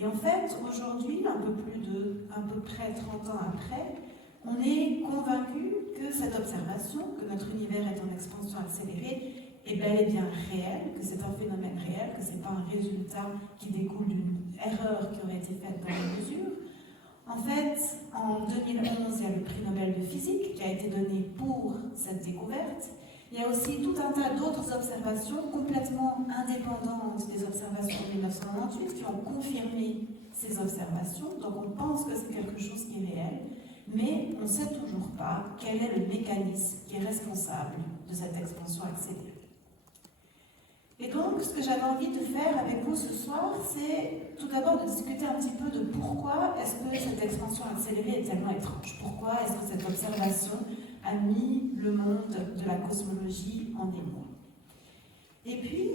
Et en fait, aujourd'hui, à peu près 30 ans après, on est convaincu que cette observation, que notre univers est en expansion accélérée, est bel et bien réel, que c'est un phénomène réel, que ce n'est pas un résultat qui découle d'une erreur qui aurait été faite dans les mesures. En fait, en 2011, il y a le prix Nobel de physique qui a été donné pour cette découverte. Il y a aussi tout un tas d'autres observations complètement indépendantes des observations de 1998 qui ont confirmé ces observations. Donc on pense que c'est quelque chose qui est réel, mais on ne sait toujours pas quel est le mécanisme qui est responsable de cette expansion accélérée. Et donc, ce que j'avais envie de faire avec vous ce soir, c'est tout d'abord de discuter un petit peu de pourquoi est-ce que cette expansion accélérée est tellement étrange. Pourquoi est-ce que cette observation a mis le monde de la cosmologie en émoi. Et puis,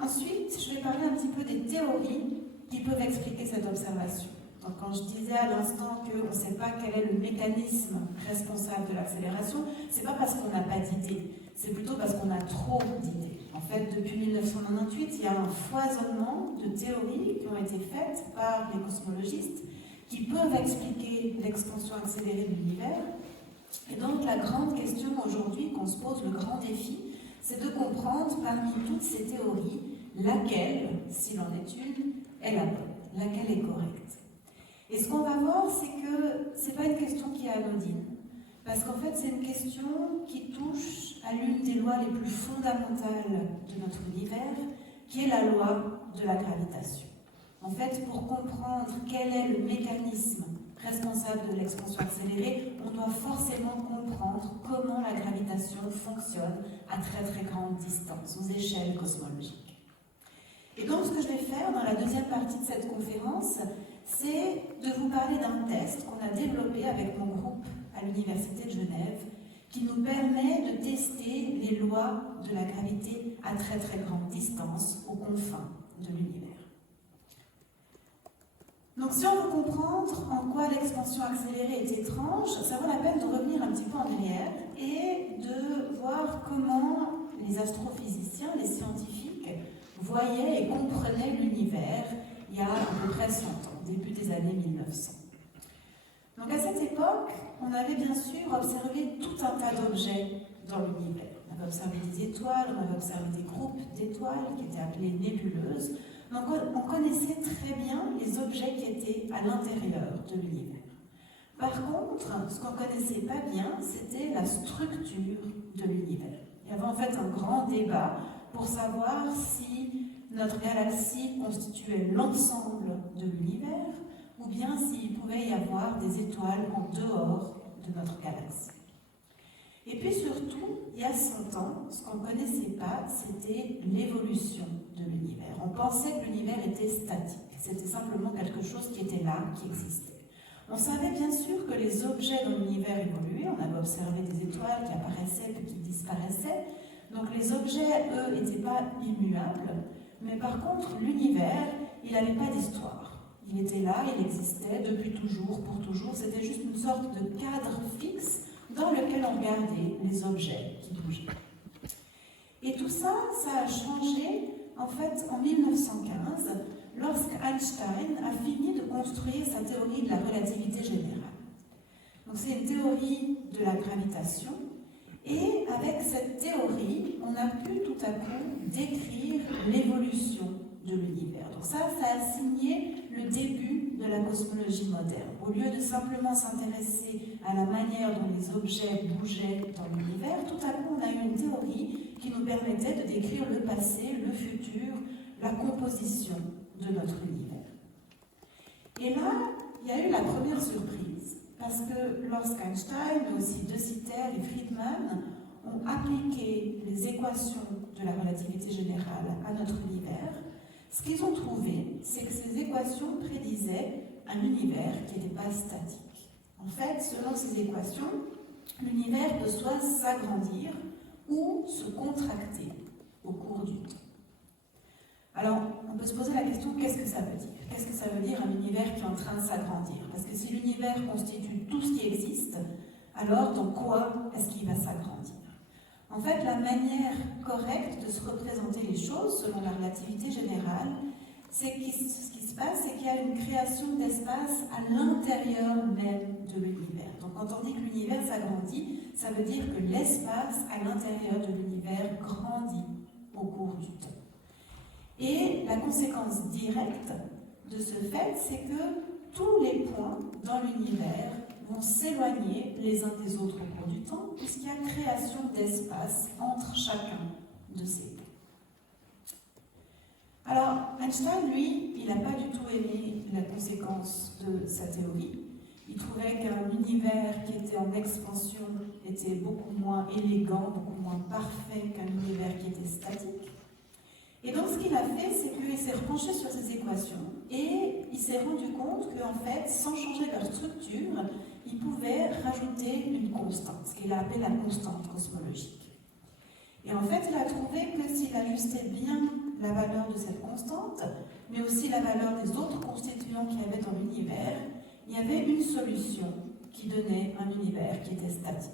ensuite, je vais parler un petit peu des théories qui peuvent expliquer cette observation. Donc, quand je disais à l'instant qu'on ne sait pas quel est le mécanisme responsable de l'accélération, ce n'est pas parce qu'on n'a pas d'idées, c'est plutôt parce qu'on a trop d'idées. En fait, depuis 1998, il y a un foisonnement de théories qui ont été faites par les cosmologistes qui peuvent expliquer l'expansion accélérée de l'univers. Et donc, la grande question aujourd'hui qu'on se pose, le grand défi, c'est de comprendre parmi toutes ces théories, laquelle, s'il en est une, est la bonne, laquelle est correcte. Et ce qu'on va voir, c'est que ce n'est pas une question qui est anodine, parce qu'en fait, c'est une question qui touche à l'une des lois les plus fondamentales de notre univers, qui est la loi de la gravitation. En fait, pour comprendre quel est le mécanisme responsable de l'expansion accélérée, on doit forcément comprendre comment la gravitation fonctionne à très très grande distance, aux échelles cosmologiques. Et donc, ce que je vais faire dans la deuxième partie de cette conférence, c'est de vous parler d'un test qu'on a développé avec mon groupe à l'Université de Genève, qui nous permet de tester les lois de la gravité à très très grande distance, aux confins de l'univers. Donc si on veut comprendre en quoi l'expansion accélérée est étrange, ça vaut la peine de revenir un petit peu en arrière et de voir comment les astrophysiciens, les scientifiques, voyaient et comprenaient l'univers il y a à peu près 100 ans, début des années 1900. Donc à cette époque, on avait bien sûr observé tout un tas d'objets dans l'univers. On avait observé des étoiles, on avait observé des groupes d'étoiles qui étaient appelées nébuleuses. Donc on connaissait très bien les objets qui étaient à l'intérieur de l'univers. Par contre, ce qu'on ne connaissait pas bien, c'était la structure de l'univers. Il y avait en fait un grand débat pour savoir si notre galaxie constituait l'ensemble de l'univers ou bien s'il pouvait y avoir des étoiles en dehors de notre galaxie. Et puis surtout, il y a 100 ans, ce qu'on ne connaissait pas, c'était l'évolution de l'univers. On pensait que l'univers était statique, c'était simplement quelque chose qui était là, qui existait. On savait bien sûr que les objets dans l'univers évoluaient, on avait observé des étoiles qui apparaissaient puis qui disparaissaient, donc les objets, eux, n'étaient pas immuables, mais par contre, l'univers, il n'avait pas d'histoire. Il était là, il existait depuis toujours, pour toujours, c'était juste une sorte de cadre fixe dans lequel on regardait les objets qui bougeaient. Et tout ça, ça a changé en fait en 1915, lorsque Einstein a fini de construire sa théorie de la relativité générale. Donc c'est une théorie de la gravitation, et avec cette théorie, on a pu tout à coup décrire l'évolution de l'univers. Donc ça a signé le début de la cosmologie moderne. Au lieu de simplement s'intéresser à la manière dont les objets bougeaient dans l'univers, tout à coup on a eu une théorie qui nous permettait de décrire le passé, le futur, la composition de notre univers. Et là, il y a eu la première surprise, parce que lorsqu'Einstein, mais aussi De Sitter et Friedman ont appliqué les équations de la relativité générale à notre univers, ce qu'ils ont trouvé, c'est que ces équations prédisaient un univers qui n'était pas statique. En fait, selon ces équations, l'univers peut soit s'agrandir ou se contracter au cours du temps. Alors, on peut se poser la question, qu'est-ce que ça veut dire? Qu'est-ce que ça veut dire un univers qui est en train de s'agrandir? Parce que si l'univers constitue tout ce qui existe, alors dans quoi est-ce qu'il va s'agrandir? En fait, la manière correcte de se représenter les choses, selon la relativité générale, c'est que ce qui se passe, c'est qu'il y a une création d'espace à l'intérieur même de l'univers. Donc quand on dit que l'univers s'agrandit, ça veut dire que l'espace à l'intérieur de l'univers grandit au cours du temps. Et la conséquence directe de ce fait, c'est que tous les points dans l'univers vont s'éloigner les uns des autres au cours du temps, puisqu'il y a création d'espace entre chacun de ces points. Alors, Einstein, lui, il n'a pas du tout aimé la conséquence de sa théorie. Il trouvait qu'un univers qui était en expansion était beaucoup moins élégant, beaucoup moins parfait qu'un univers qui était statique. Et donc, ce qu'il a fait, c'est qu'il s'est repenché sur ces équations et il s'est rendu compte qu'en fait, sans changer leur structure, il pouvait rajouter une constante, ce qu'il a appelé la constante cosmologique. Et en fait, il a trouvé que s'il ajustait bien la valeur de cette constante, mais aussi la valeur des autres constituants qu'il y avait dans l'univers, il y avait une solution qui donnait un univers qui était statique.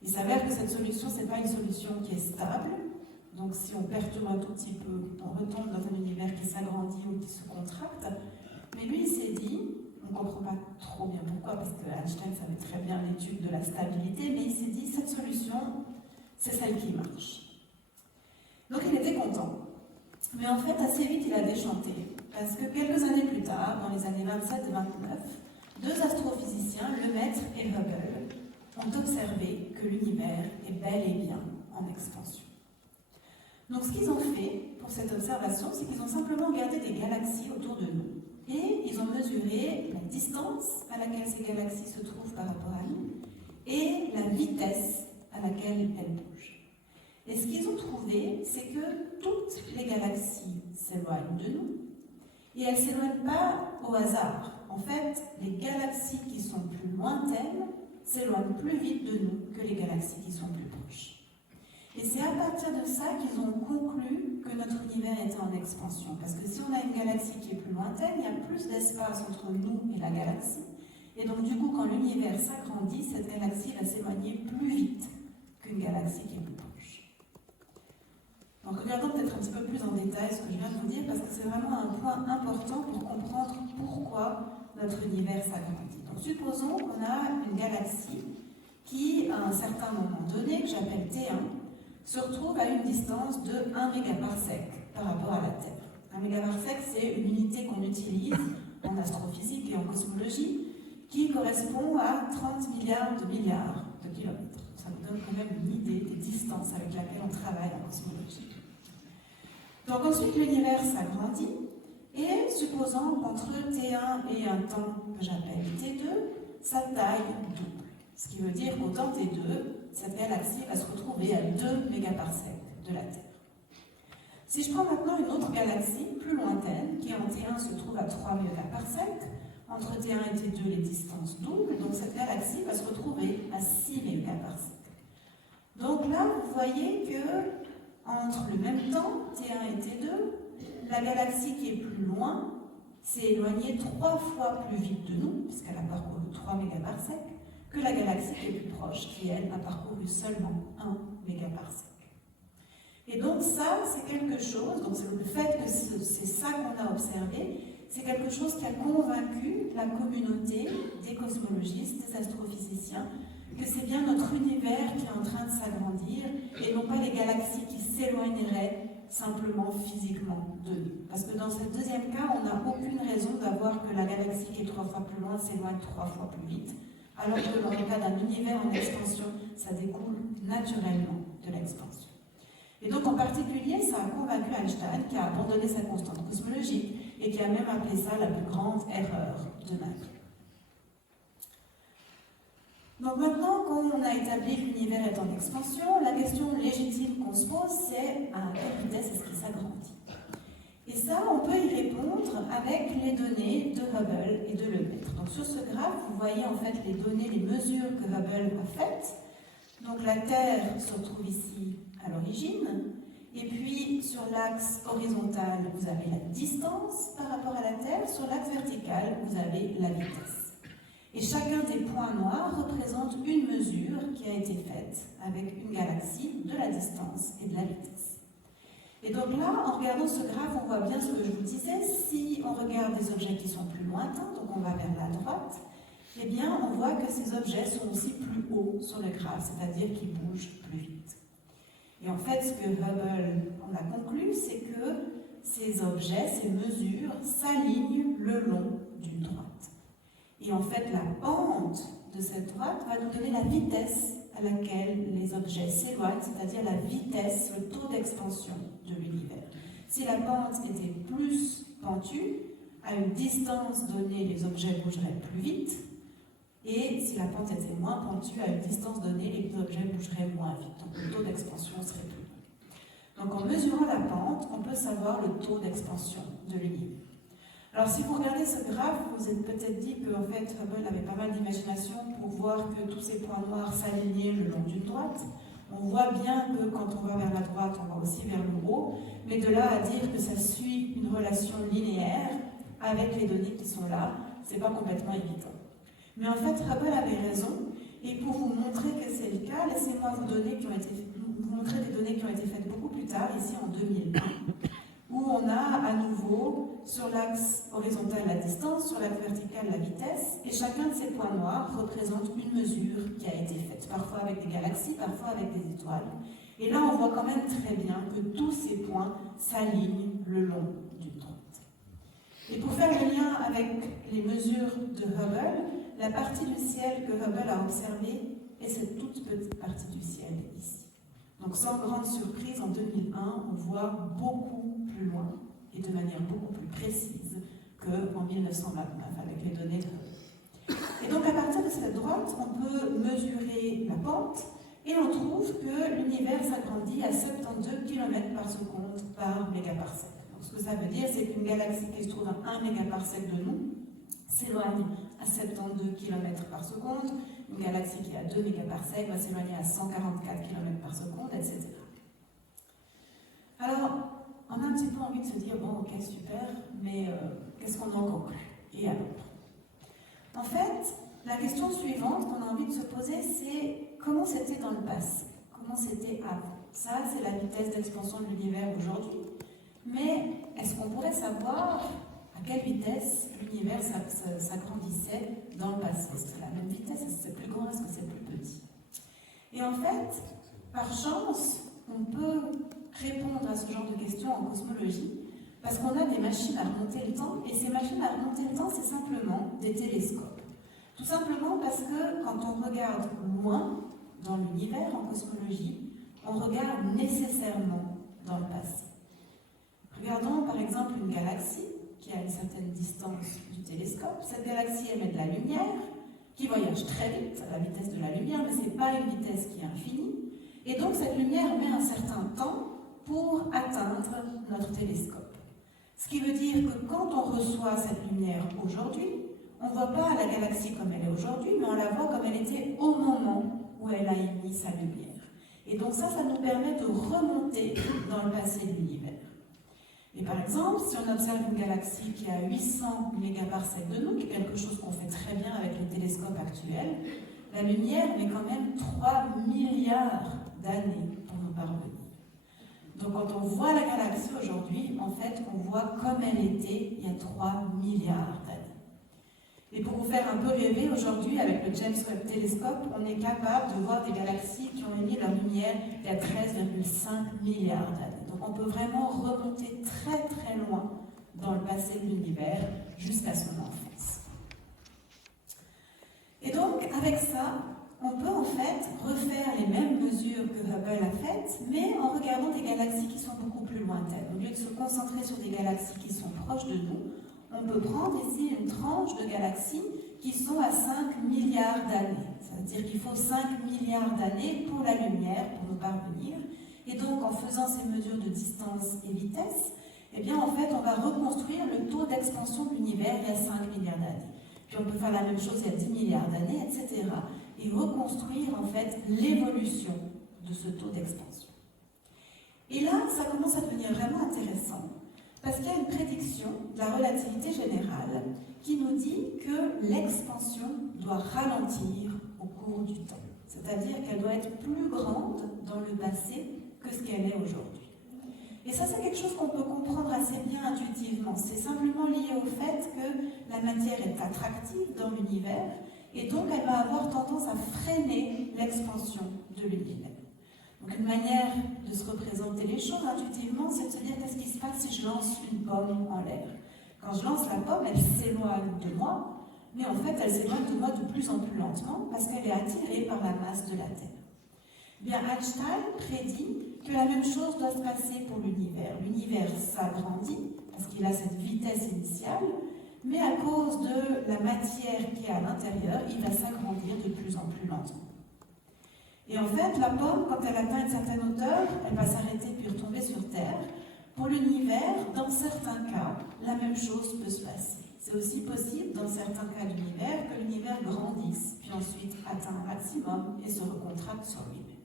Il s'avère que cette solution, ce n'est pas une solution qui est stable. Donc si on perturbe un tout petit peu, on retombe dans un univers qui s'agrandit ou qui se contracte. Mais lui, il s'est dit, on ne comprend pas trop bien pourquoi, parce que Einstein savait très bien l'étude de la stabilité, mais il s'est dit, cette solution, c'est celle qui marche. Donc il était content. Mais en fait, assez vite, il a déchanté. Parce que quelques années plus tard, dans les années 27-29, deux astrophysiciens, Lemaitre et Hubble, ont observé que l'univers est bel et bien en expansion. Donc ce qu'ils ont fait pour cette observation, c'est qu'ils ont simplement regardé des galaxies autour de nous. Et ils ont mesuré la distance à laquelle ces galaxies se trouvent par rapport à nous et la vitesse à laquelle elles bougent. Et ce qu'ils ont trouvé, c'est que toutes les galaxies s'éloignent de nous, et elles ne s'éloignent pas au hasard. En fait, les galaxies qui sont plus lointaines s'éloignent plus vite de nous que les galaxies qui sont plus proches. Et c'est à partir de ça qu'ils ont conclu que notre univers était en expansion. Parce que si on a une galaxie qui est plus lointaine, il y a plus d'espace entre nous et la galaxie. Et donc du coup, quand l'univers s'agrandit, cette galaxie va s'éloigner plus vite qu'une galaxie qui est plus proche. Donc regardons peut-être un petit peu plus en détail ce que je viens de vous dire, parce que c'est vraiment un point important pour comprendre pourquoi notre univers s'agrandit. Donc supposons qu'on a une galaxie qui, à un certain moment donné, que j'appelle T1, se retrouve à une distance de 1 mégaparsec par rapport à la Terre. 1 mégaparsec, c'est une unité qu'on utilise en astrophysique et en cosmologie qui correspond à 30 milliards de kilomètres. Ça nous donne quand même une idée des distances avec lesquelles on travaille en cosmologie. Donc ensuite, l'univers s'agrandit et supposons qu'entre T1 et un temps que j'appelle T2, sa taille double. Ce qui veut dire qu'au temps T2, cette galaxie va se retrouver à 2 mégaparsecs de la Terre. Si je prends maintenant une autre galaxie plus lointaine, qui en T1 se trouve à 3 mégaparsecs, entre T1 et T2, les distances doublent, donc cette galaxie va se retrouver à 6 mégaparsecs. Donc là, vous voyez que entre le même temps, T1 et T2, la galaxie qui est plus loin s'est éloignée 3 fois plus vite de nous, puisqu'elle a parcouru 3 mégaparsecs, que la galaxie qui est plus proche, qui elle a parcouru seulement 1 mégaparsec. Et donc ça, c'est quelque chose, donc le fait que c'est ça qu'on a observé, c'est quelque chose qui a convaincu la communauté des cosmologistes, des astrophysiciens, que c'est bien notre univers qui est en train de s'agrandir et non pas les galaxies qui s'éloigneraient simplement physiquement de nous. Parce que dans ce deuxième cas, on n'a aucune raison d'avoir que la galaxie qui est 3 fois plus loin s'éloigne 3 fois plus vite, alors que dans le cas d'un univers en expansion, ça découle naturellement de l'expansion. Et donc en particulier, ça a convaincu Einstein qui a abandonné sa constante cosmologique et qui a même appelé ça la plus grande erreur de Navier. Donc maintenant qu'on a établi que l'univers est en expansion, la question légitime qu'on se pose, c'est à quelle vitesse est-ce qu'il s'agrandit? Et ça, on peut y répondre avec les données de Hubble et de Lemaitre. Donc sur ce graphe, vous voyez en fait les données, les mesures que Hubble a faites. Donc la Terre se retrouve ici à l'origine, et puis sur l'axe horizontal, vous avez la distance par rapport à la Terre, sur l'axe vertical, vous avez la vitesse. Et chacun des points noirs représente une mesure qui a été faite avec une galaxie de la distance et de la vitesse. Et donc là, en regardant ce graphe, on voit bien ce que je vous disais. Si on regarde des objets qui sont plus lointains, donc on va vers la droite, eh bien, on voit que ces objets sont aussi plus hauts sur le graphe, c'est-à-dire qu'ils bougent plus vite. Et en fait, ce que Hubble en a conclu, c'est que ces objets, ces mesures, s'alignent le long d'une droite. Et en fait, la pente de cette droite va nous donner la vitesse à laquelle les objets s'éloignent, c'est-à-dire la vitesse, le taux d'expansion de l'univers. Si la pente était plus pentue, à une distance donnée, les objets bougeraient plus vite, et si la pente était moins pentue, à une distance donnée, les objets bougeraient moins vite. Donc le taux d'expansion serait plus bas. Donc en mesurant la pente, on peut savoir le taux d'expansion de l'univers. Alors si vous regardez ce graphe, vous vous êtes peut-être dit qu'en fait Hubble avait pas mal d'imagination pour voir que tous ces points noirs s'alignaient le long d'une droite. On voit bien que quand on va vers la droite, on va aussi vers le haut, mais de là à dire que ça suit une relation linéaire avec les données qui sont là, c'est pas complètement évident. Mais en fait, Hubble avait raison, et pour vous montrer que c'est le cas, laissez-moi vous montrer des données qui ont été faites beaucoup plus tard, ici en 2001, où on a à nouveau sur l'axe horizontal la distance, sur l'axe vertical la vitesse, et chacun de ces points noirs représente une mesure qui a été faite, parfois avec des galaxies, parfois avec des étoiles. Et là, on voit quand même très bien que tous ces points s'alignent le long d'une droite. Et pour faire le lien avec les mesures de Hubble, la partie du ciel que Hubble a observée est cette toute petite partie du ciel ici. Donc sans grande surprise, en 2001, on voit beaucoup plus loin et de manière beaucoup plus précise qu'en 1929 avec les données de Hubble. Et donc à partir de cette droite, on peut mesurer la pente et on trouve que l'univers s'agrandit à 72 km par seconde par mégaparsec. Donc ce que ça veut dire, c'est qu'une galaxie qui se trouve à 1 mégaparsec de nous s'éloigne à 72 km par seconde, une galaxie qui est à 2 mégaparsecs va s'éloigner à 144 km par seconde, etc. Alors, on a un petit peu envie de se dire, bon, ok, super, mais qu'est-ce qu'on en conclut? Et alors? En fait, la question suivante qu'on a envie de se poser, c'est comment c'était dans le passé? Comment c'était avant? Ça, c'est la vitesse d'expansion de l'univers aujourd'hui. Mais est-ce qu'on pourrait savoir à quelle vitesse l'univers s'agrandissait dans le passé? Est-ce que c'est la même vitesse? Est-ce que c'est plus grand? Est-ce que c'est plus petit? Et en fait, par chance, on peut répondre à ce genre de questions en cosmologie parce qu'on a des machines à remonter le temps, et ces machines à remonter le temps, c'est simplement des télescopes. Tout simplement parce que quand on regarde loin dans l'univers en cosmologie, on regarde nécessairement dans le passé. Regardons par exemple une galaxie qui a une certaine distance du télescope. Cette galaxie émet de la lumière qui voyage très vite à la vitesse de la lumière, mais ce n'est pas une vitesse qui est infinie. Et donc cette lumière met un certain temps pour atteindre notre télescope. Ce qui veut dire que quand on reçoit cette lumière aujourd'hui, on ne voit pas la galaxie comme elle est aujourd'hui, mais on la voit comme elle était au moment où elle a émis sa lumière. Et donc ça nous permet de remonter dans le passé de l'univers. Et par exemple, si on observe une galaxie qui a 800 mégaparsecs de nous, qui est quelque chose qu'on fait très bien avec les télescopes actuels, la lumière met quand même 3 milliards d'années pour nous parvenir. Donc quand on voit la galaxie aujourd'hui, en fait, on voit comme elle était il y a 3 milliards d'années. Et pour vous faire un peu rêver, aujourd'hui, avec le James Webb Telescope, on est capable de voir des galaxies qui ont émis leur lumière il y a 13,5 milliards d'années. Donc on peut vraiment remonter très très loin dans le passé de l'univers jusqu'à son enfance. Et donc, avec ça, on peut en fait refaire les mêmes mesures que Hubble a faites, mais en regardant des galaxies qui sont beaucoup plus lointaines. Au lieu de se concentrer sur des galaxies qui sont proches de nous, on peut prendre ici une tranche de galaxies qui sont à 5 milliards d'années. C'est-à-dire qu'il faut 5 milliards d'années pour la lumière, pour nous parvenir. Et donc, en faisant ces mesures de distance et vitesse, eh bien, en fait, on va reconstruire le taux d'expansion de l'univers il y a 5 milliards d'années. Puis on peut faire la même chose il y a 10 milliards d'années, etc. Et reconstruire, en fait, l'évolution de ce taux d'expansion. Et là, ça commence à devenir vraiment intéressant, parce qu'il y a une prédiction de la relativité générale qui nous dit que l'expansion doit ralentir au cours du temps. C'est-à-dire qu'elle doit être plus grande dans le passé que ce qu'elle est aujourd'hui. Et ça, c'est quelque chose qu'on peut comprendre assez bien intuitivement. C'est simplement lié au fait que la matière est attractive dans l'univers et donc elle va avoir tendance à freiner l'expansion de l'univers. Donc une manière de se représenter les choses intuitivement, c'est de se dire qu'est-ce qui se passe si je lance une pomme en l'air. Quand je lance la pomme, elle s'éloigne de moi, mais en fait elle s'éloigne de moi de plus en plus lentement parce qu'elle est attirée par la masse de la Terre. Bien, Einstein prédit que la même chose doit se passer pour l'univers. L'univers s'agrandit parce qu'il a cette vitesse initiale, mais à cause de la matière qui est à l'intérieur, il va s'agrandir de plus en plus lentement. Et en fait, la pomme, quand elle atteint une certaine hauteur, elle va s'arrêter puis retomber sur Terre. Pour l'univers, dans certains cas, la même chose peut se passer. C'est aussi possible, dans certains cas de l'univers, que l'univers grandisse, puis ensuite atteint un maximum et se recontracte sur lui-même.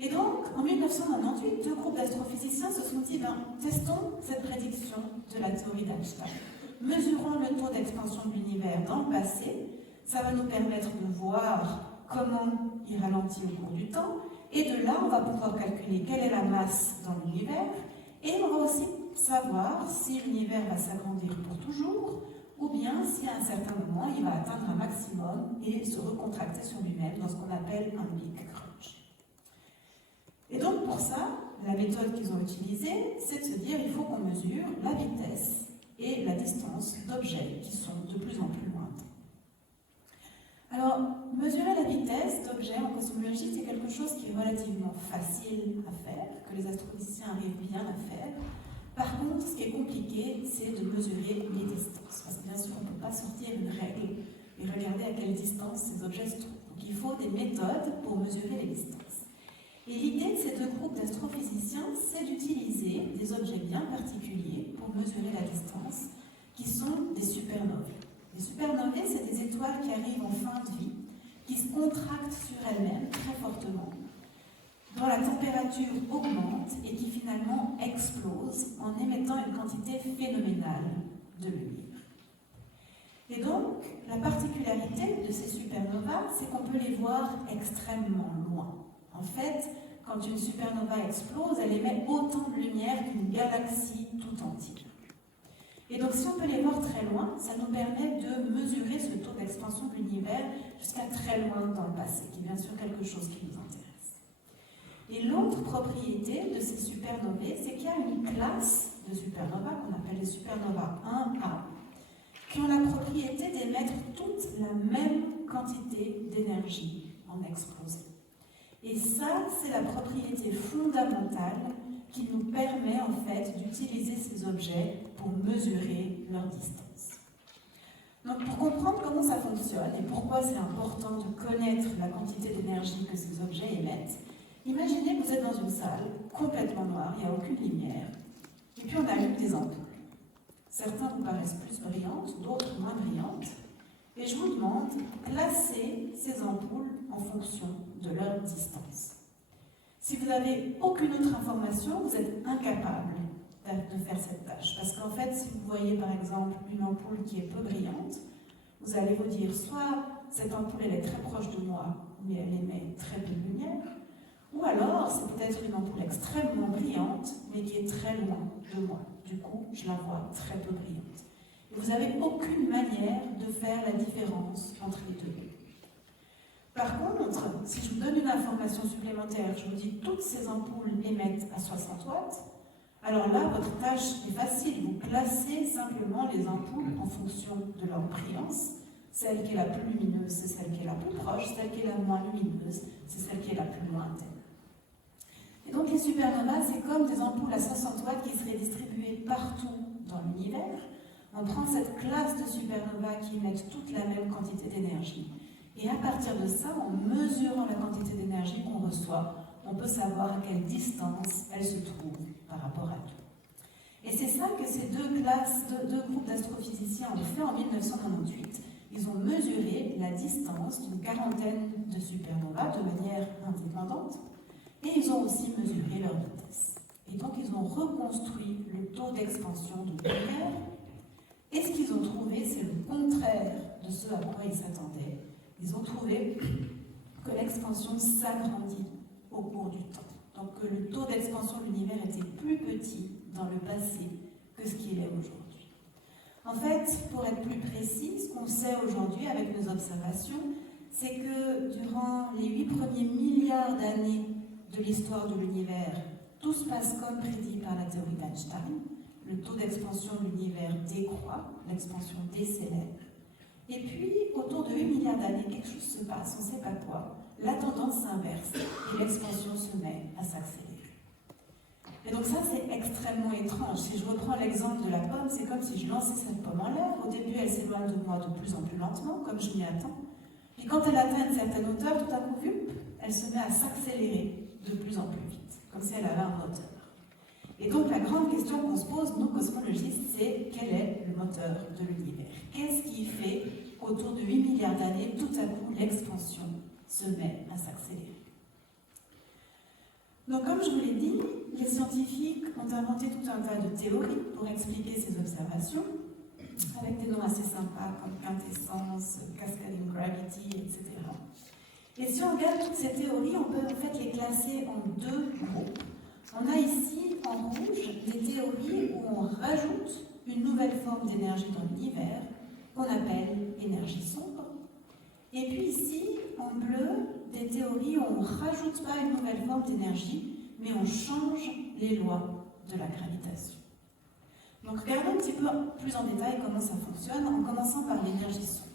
Et donc, en 1998, deux groupes d'astrophysiciens se sont dit, testons cette prédiction de la théorie d'Einstein. Mesurons le taux d'expansion de l'univers dans le passé. Ça va nous permettre de voir comment il ralentit au cours du temps. Et de là, on va pouvoir calculer quelle est la masse dans l'univers. Et on va aussi savoir si l'univers va s'agrandir pour toujours, ou bien si à un certain moment, il va atteindre un maximum et se recontracter sur lui-même dans ce qu'on appelle un Big Crunch. Et donc pour ça, la méthode qu'ils ont utilisée, c'est de se dire qu'il faut qu'on mesure la vitesse et la distance d'objets qui sont de plus en plus lointains. Alors, mesurer la vitesse d'objets en cosmologie, c'est quelque chose qui est relativement facile à faire, que les astrophysiciens arrivent bien à faire. Par contre, ce qui est compliqué, c'est de mesurer les distances. Parce que bien sûr, on ne peut pas sortir une règle et regarder à quelle distance ces objets se trouvent. Donc il faut des méthodes pour mesurer les distances. Et l'idée de ces deux groupes d'astrophysiciens, c'est d'utiliser des objets bien particuliers pour mesurer la distance, qui sont des supernovae. Les supernovae, c'est des étoiles qui arrivent en fin de vie, qui se contractent sur elles-mêmes très fortement, dont la température augmente et qui finalement explosent en émettant une quantité phénoménale de lumière. Et donc, la particularité de ces supernovas, c'est qu'on peut les voir extrêmement loin. En fait, quand une supernova explose, elle émet autant de lumière qu'une galaxie tout entière. Et donc, si on peut les voir très loin, ça nous permet de mesurer ce taux d'expansion de l'univers jusqu'à très loin dans le passé, qui est bien sûr quelque chose qui nous intéresse. Et l'autre propriété de ces supernovae, c'est qu'il y a une classe de supernovas qu'on appelle les supernovas 1A, qui ont la propriété d'émettre toute la même quantité d'énergie en explosant. Et ça, c'est la propriété fondamentale qui nous permet en fait d'utiliser ces objets pour mesurer leur distance. Donc pour comprendre comment ça fonctionne et pourquoi c'est important de connaître la quantité d'énergie que ces objets émettent, imaginez que vous êtes dans une salle complètement noire, il n'y a aucune lumière, et puis on allume des ampoules. Certains vous paraissent plus brillantes, d'autres moins brillantes, et je vous demande de classer ces ampoules en fonction de leur distance. Si vous n'avez aucune autre information, vous êtes incapable de faire cette tâche. Parce qu'en fait, si vous voyez par exemple une ampoule qui est peu brillante, vous allez vous dire soit cette ampoule elle est très proche de moi, mais elle émet très peu de lumière, ou alors c'est peut-être une ampoule extrêmement brillante, mais qui est très loin de moi. Du coup, je la vois très peu brillante. Et vous n'avez aucune manière de faire la différence entre les deux. Par contre, si je vous donne une information supplémentaire, je vous dis que toutes ces ampoules émettent à 60 watts, alors là, votre tâche est facile. Vous classez simplement les ampoules en fonction de leur brillance. Celle qui est la plus lumineuse, c'est celle qui est la plus proche. Celle qui est la moins lumineuse, c'est celle qui est la plus lointaine. Et donc les supernovas, c'est comme des ampoules à 60 watts qui seraient distribuées partout dans l'univers. On prend cette classe de supernovas qui émettent toute la même quantité d'énergie. Et à partir de ça, en mesurant la quantité d'énergie qu'on reçoit, on peut savoir à quelle distance elle se trouve par rapport à tout. Et c'est ça que ces deux groupes d'astrophysiciens ont fait en 1998. Ils ont mesuré la distance d'une quarantaine de supernovas de manière indépendante et ils ont aussi mesuré leur vitesse. Et donc ils ont reconstruit le taux d'expansion de l'univers et ce qu'ils ont trouvé, c'est le contraire de ce à quoi ils s'attendaient. Ils ont trouvé que l'expansion s'agrandit au cours du temps. Donc que le taux d'expansion de l'univers était plus petit dans le passé que ce qu'il est aujourd'hui. En fait, pour être plus précis, ce qu'on sait aujourd'hui avec nos observations, c'est que durant les 8 premiers milliards d'années de l'histoire de l'univers, tout se passe comme prédit par la théorie d'Einstein. Le taux d'expansion de l'univers décroît, l'expansion décélère. Et puis, autour de 8 milliards d'années, quelque chose se passe, on ne sait pas quoi. La tendance s'inverse et l'expansion se met à s'accélérer. Et donc ça, c'est extrêmement étrange. Si je reprends l'exemple de la pomme, c'est comme si je lançais cette pomme en l'air. Au début, elle s'éloigne de moi de plus en plus lentement, comme je m'y attends. Puis quand elle atteint une certaine hauteur, tout à coup, elle se met à s'accélérer de plus en plus vite, comme si elle avait un moteur. Et donc la grande question qu'on se pose, nous cosmologistes, c'est quel est le moteur de l'univers? Qu'est-ce qui fait qu'autour de 8 milliards d'années, tout à coup, l'expansion se met à s'accélérer? Donc comme je vous l'ai dit, les scientifiques ont inventé tout un tas de théories pour expliquer ces observations, avec des noms assez sympas comme quintessence, cascading gravity, etc. Et si on regarde toutes ces théories, on peut en fait les classer en deux groupes. On a ici en rouge des théories où on rajoute une nouvelle forme d'énergie dans l'univers qu'on appelle énergie sombre. Et puis ici, en bleu, des théories où on ne rajoute pas une nouvelle forme d'énergie, mais on change les lois de la gravitation. Donc regardons un petit peu plus en détail comment ça fonctionne, en commençant par l'énergie sombre.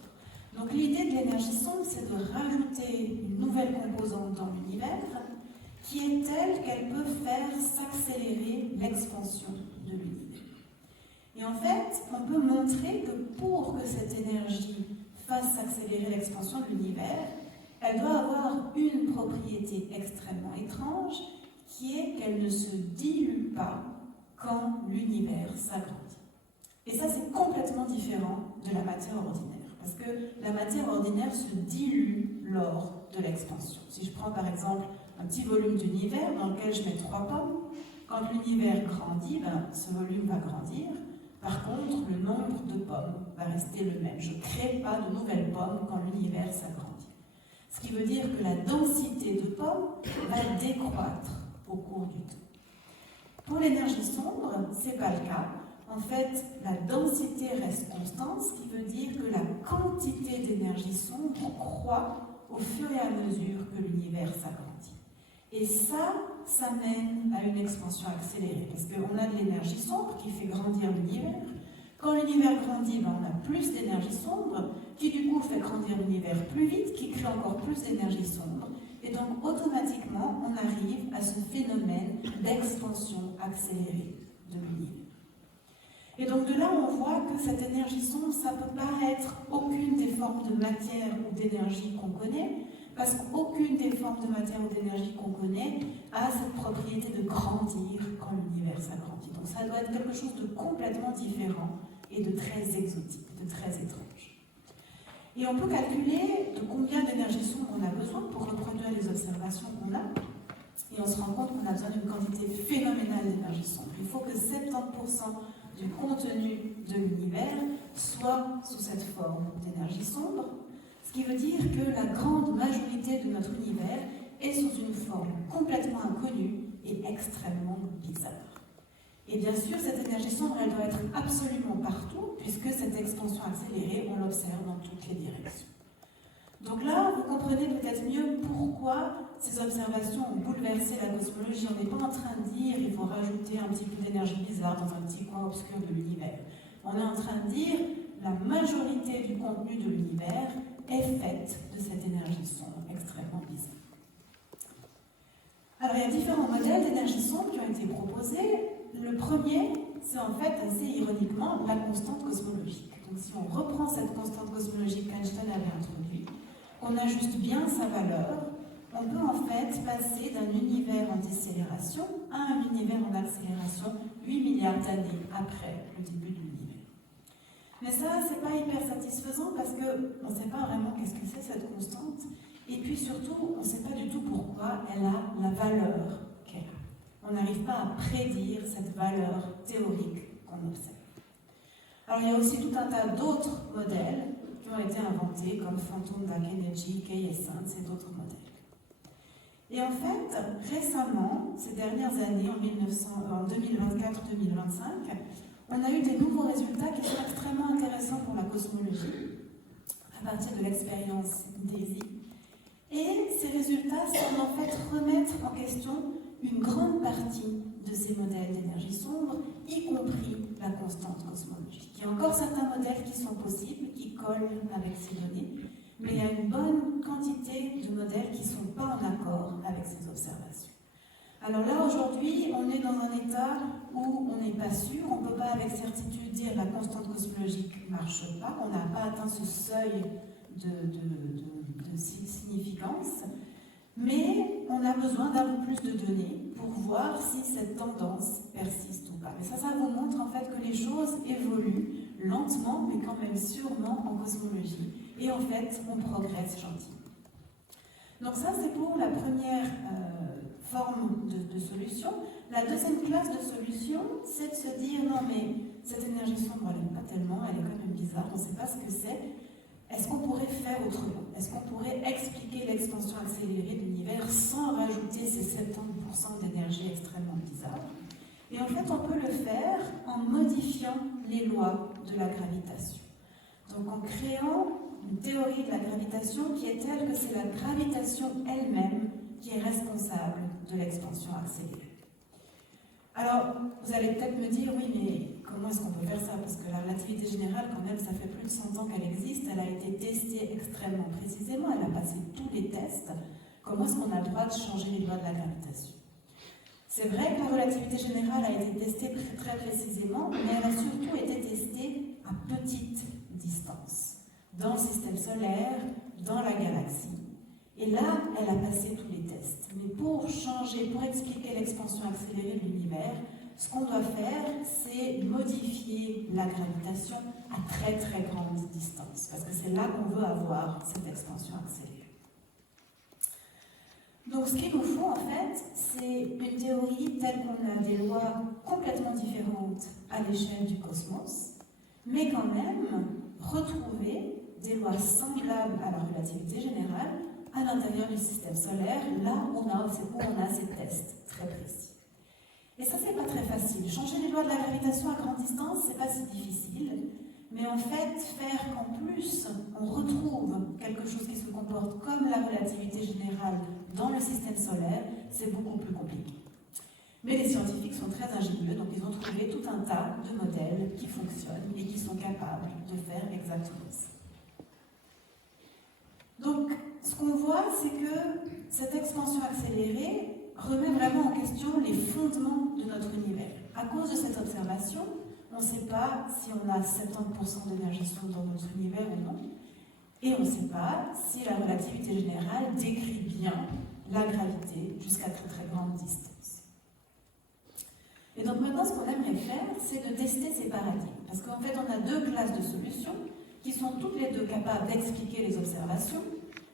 Donc l'idée de l'énergie sombre, c'est de rajouter une nouvelle composante dans l'univers qui est telle qu'elle peut faire s'accélérer l'expansion de l'univers. Et en fait, on peut montrer que pour que cette énergie fasse s'accélérer l'expansion de l'univers, elle doit avoir une propriété extrêmement étrange qui est qu'elle ne se dilue pas quand l'univers s'agrandit. Et ça, c'est complètement différent de la matière ordinaire, parce que la matière ordinaire se dilue lors de l'expansion. Si je prends par exemple un petit volume d'univers dans lequel je mets 3 pommes, quand l'univers grandit, ce volume va grandir. Par contre, le nombre de pommes va rester le même. Je ne crée pas de nouvelles pommes quand l'univers s'agrandit. Ce qui veut dire que la densité de pommes va décroître au cours du temps. Pour l'énergie sombre, ce n'est pas le cas. En fait, la densité reste constante, ce qui veut dire que la quantité d'énergie sombre croît au fur et à mesure que l'univers s'agrandit. Et ça mène à une expansion accélérée, parce qu'on a de l'énergie sombre qui fait grandir l'univers. Quand l'univers grandit, on a plus d'énergie sombre, qui du coup fait grandir l'univers plus vite, qui crée encore plus d'énergie sombre. Et donc, automatiquement, on arrive à ce phénomène d'expansion accélérée de l'univers. Et donc, de là, on voit que cette énergie sombre, ça ne peut pas être aucune des formes de matière ou d'énergie qu'on connaît, parce qu'aucune des formes de matière ou d'énergie qu'on connaît a cette propriété de grandir quand l'univers s'agrandit. Donc, ça doit être quelque chose de complètement différent et de très exotique, de très étrange. Et on peut calculer de combien d'énergie sombre on a besoin pour reproduire les observations qu'on a. Et on se rend compte qu'on a besoin d'une quantité phénoménale d'énergie sombre. Il faut que 70% du contenu de l'univers soit sous cette forme d'énergie sombre, ce qui veut dire que la grande majorité de notre univers est sous une forme complètement inconnue et extrêmement bizarre. Et bien sûr, cette énergie sombre, elle doit être absolument partout, puisque cette expansion accélérée, on l'observe dans toutes les directions. Donc là, vous comprenez peut-être mieux pourquoi ces observations ont bouleversé la cosmologie. On n'est pas en train de dire qu'il faut rajouter un petit peu d'énergie bizarre dans un petit coin obscur de l'univers. On est en train de dire que la majorité du contenu de l'univers est faite de cette énergie sombre extrêmement bizarre. Alors, il y a différents modèles d'énergie sombre qui ont été proposés. Le premier, c'est en fait assez ironiquement la constante cosmologique. Donc, si on reprend cette constante cosmologique qu'Einstein avait introduite, qu'on ajuste bien sa valeur, on peut en fait passer d'un univers en décélération à un univers en accélération 8 milliards d'années après le début de l'univers. Mais ça, c'est pas hyper satisfaisant parce qu'on ne sait pas vraiment qu'est-ce que c'est cette constante, et puis surtout, on ne sait pas du tout pourquoi elle a la valeur qu'elle a. On n'arrive pas à prédire cette valeur théorique qu'on observe. Alors il y a aussi tout un tas d'autres modèles qui ont été inventés, comme Phantom Dark Energy, K-Essence et d'autres modèles. Et en fait, récemment, ces dernières années, en 2024-2025, on a eu des nouveaux résultats qui sont extrêmement intéressants pour la cosmologie, à partir de l'expérience DAISY. Et ces résultats semblent en fait remettre en question une grande partie de ces modèles d'énergie sombre, y compris la constante cosmologique. Il y a encore certains modèles qui sont possibles, qui collent avec ces données, mais il y a une bonne quantité de modèles qui ne sont pas en accord avec ces observations. Alors là, aujourd'hui, on est dans un état où on n'est pas sûr, on ne peut pas avec certitude dire que la constante cosmologique ne marche pas, on n'a pas atteint ce seuil de significance, mais on a besoin d'un peu plus de données pour voir si cette tendance persiste ou pas. Mais ça vous montre en fait que les choses évoluent lentement, mais quand même sûrement en cosmologie, et en fait, on progresse gentiment. Donc ça, c'est pour la première forme de solution. La deuxième classe de solution, c'est de se dire, non mais cette énergie sombre, elle n'aime pas tellement, elle est quand même bizarre, on ne sait pas ce que c'est. Est-ce qu'on pourrait faire autrement? Est-ce qu'on pourrait expliquer l'expansion accélérée de l'univers sans rajouter ces 70% d'énergie extrêmement bizarre? Et en fait, on peut le faire en modifiant les lois de la gravitation. Donc en créant une théorie de la gravitation qui est telle que c'est la gravitation elle-même qui est responsable de l'expansion accélérée. Alors, vous allez peut-être me dire, oui, mais comment est-ce qu'on peut faire ça? Parce que la relativité générale, quand même, ça fait plus de 100 ans qu'elle existe, elle a été testée extrêmement précisément, elle a passé tous les tests. Comment est-ce qu'on a le droit de changer les lois de la gravitation? C'est vrai que la relativité générale a été testée très précisément, mais elle a surtout été testée à petite distance, dans le système solaire, dans la galaxie. Et là, elle a passé tous les tests. Mais pour changer, pour expliquer l'expansion accélérée de l'univers, ce qu'on doit faire, c'est modifier la gravitation à très très grande distance, parce que c'est là qu'on veut avoir cette expansion accélérée. Donc ce qu'il nous faut en fait, c'est une théorie telle qu'on a des lois complètement différentes à l'échelle du cosmos, mais quand même retrouver des lois semblables à la relativité générale à l'intérieur du système solaire, là où on a ces tests très précis. Et ça, c'est pas très facile. Changer les lois de la gravitation à grande distance, c'est pas si difficile, mais en fait, faire qu'en plus, on retrouve quelque chose qui se comporte comme la relativité générale dans le système solaire, c'est beaucoup plus compliqué. Mais les scientifiques sont très ingénieux, donc ils ont trouvé tout un tas de modèles qui fonctionnent et qui sont capables de faire exactement ça. Donc, ce qu'on voit, c'est que cette expansion accélérée remet vraiment en question les fondements de notre univers. À cause de cette observation, on ne sait pas si on a 70% d'énergie sombre dans notre univers ou non, et on ne sait pas si la relativité générale décrit bien la gravité jusqu'à très très grande distance. Et donc maintenant, ce qu'on aimerait faire, c'est de tester ces paradigmes, parce qu'en fait, on a deux classes de solutions qui sont toutes les deux capables d'expliquer les observations,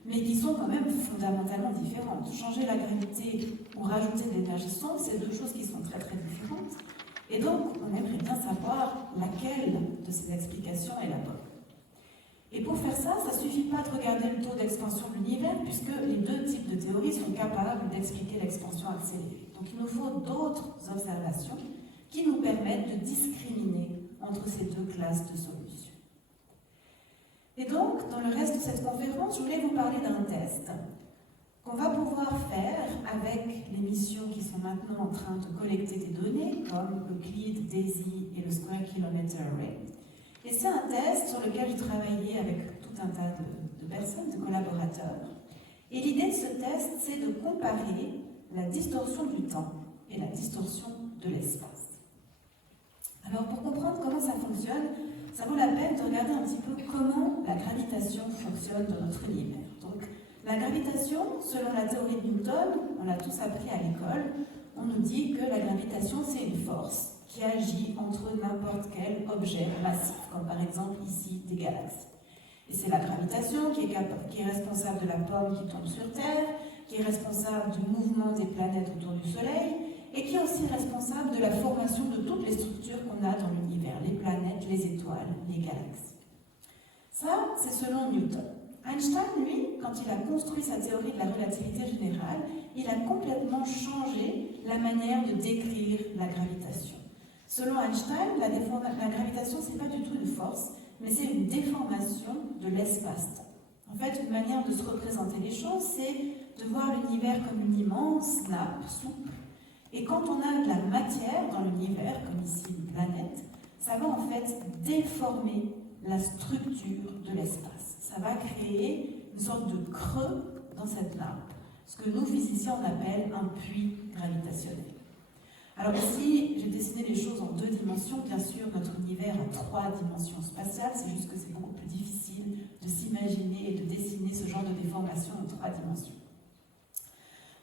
mais qui sont quand même fondamentalement différentes. Changer la gravité ou rajouter de l'énergie sombre, c'est deux choses qui sont très très différentes. Et donc, on aimerait bien savoir laquelle de ces explications est la bonne. Et pour faire ça, ça ne suffit pas de regarder le taux d'expansion de l'univers, puisque les deux types de théories sont capables d'expliquer l'expansion accélérée. Donc il nous faut d'autres observations qui nous permettent de discriminer entre ces deux classes de solutions. Et donc, dans le reste de cette conférence, je voulais vous parler d'un test qu'on va pouvoir faire avec les missions qui sont maintenant en train de collecter des données, comme Euclid, DAISY et le Square Kilometre Array. Et c'est un test sur lequel j'ai travaillé avec tout un tas de personnes, de collaborateurs. Et l'idée de ce test, c'est de comparer la distorsion du temps et la distorsion de l'espace. Alors, pour comprendre comment ça fonctionne, ça vaut la peine de regarder un petit peu comment la gravitation fonctionne dans notre univers. Donc, la gravitation, selon la théorie de Newton, on l'a tous appris à l'école, on nous dit que la gravitation, c'est une force qui agit entre n'importe quel objet massif, comme par exemple ici des galaxies. Et c'est la gravitation qui est responsable de la pomme qui tombe sur Terre, qui est responsable du mouvement des planètes autour du Soleil, et qui est aussi responsable de la formation de toutes les structures qu'on a dans l'univers, les planètes, les étoiles, les galaxies. Ça, c'est selon Newton. Einstein, lui, quand il a construit sa théorie de la relativité générale, il a complètement changé la manière de décrire la gravitation. Selon Einstein, la gravitation, ce n'est pas du tout une force, mais c'est une déformation de l'espace-temps. En fait, une manière de se représenter les choses, c'est de voir l'univers comme une immense nappe souple. Et quand on a de la matière dans l'univers, comme ici une planète, ça va en fait déformer la structure de l'espace. Ça va créer une sorte de creux dans cette nappe, ce que nous, physiciens, on appelle un puits gravitationnel. Alors ici, j'ai dessiné les choses en 2 dimensions. Bien sûr, notre univers a 3 dimensions spatiales, c'est juste que c'est beaucoup plus difficile de s'imaginer et de dessiner ce genre de déformation en 3 dimensions.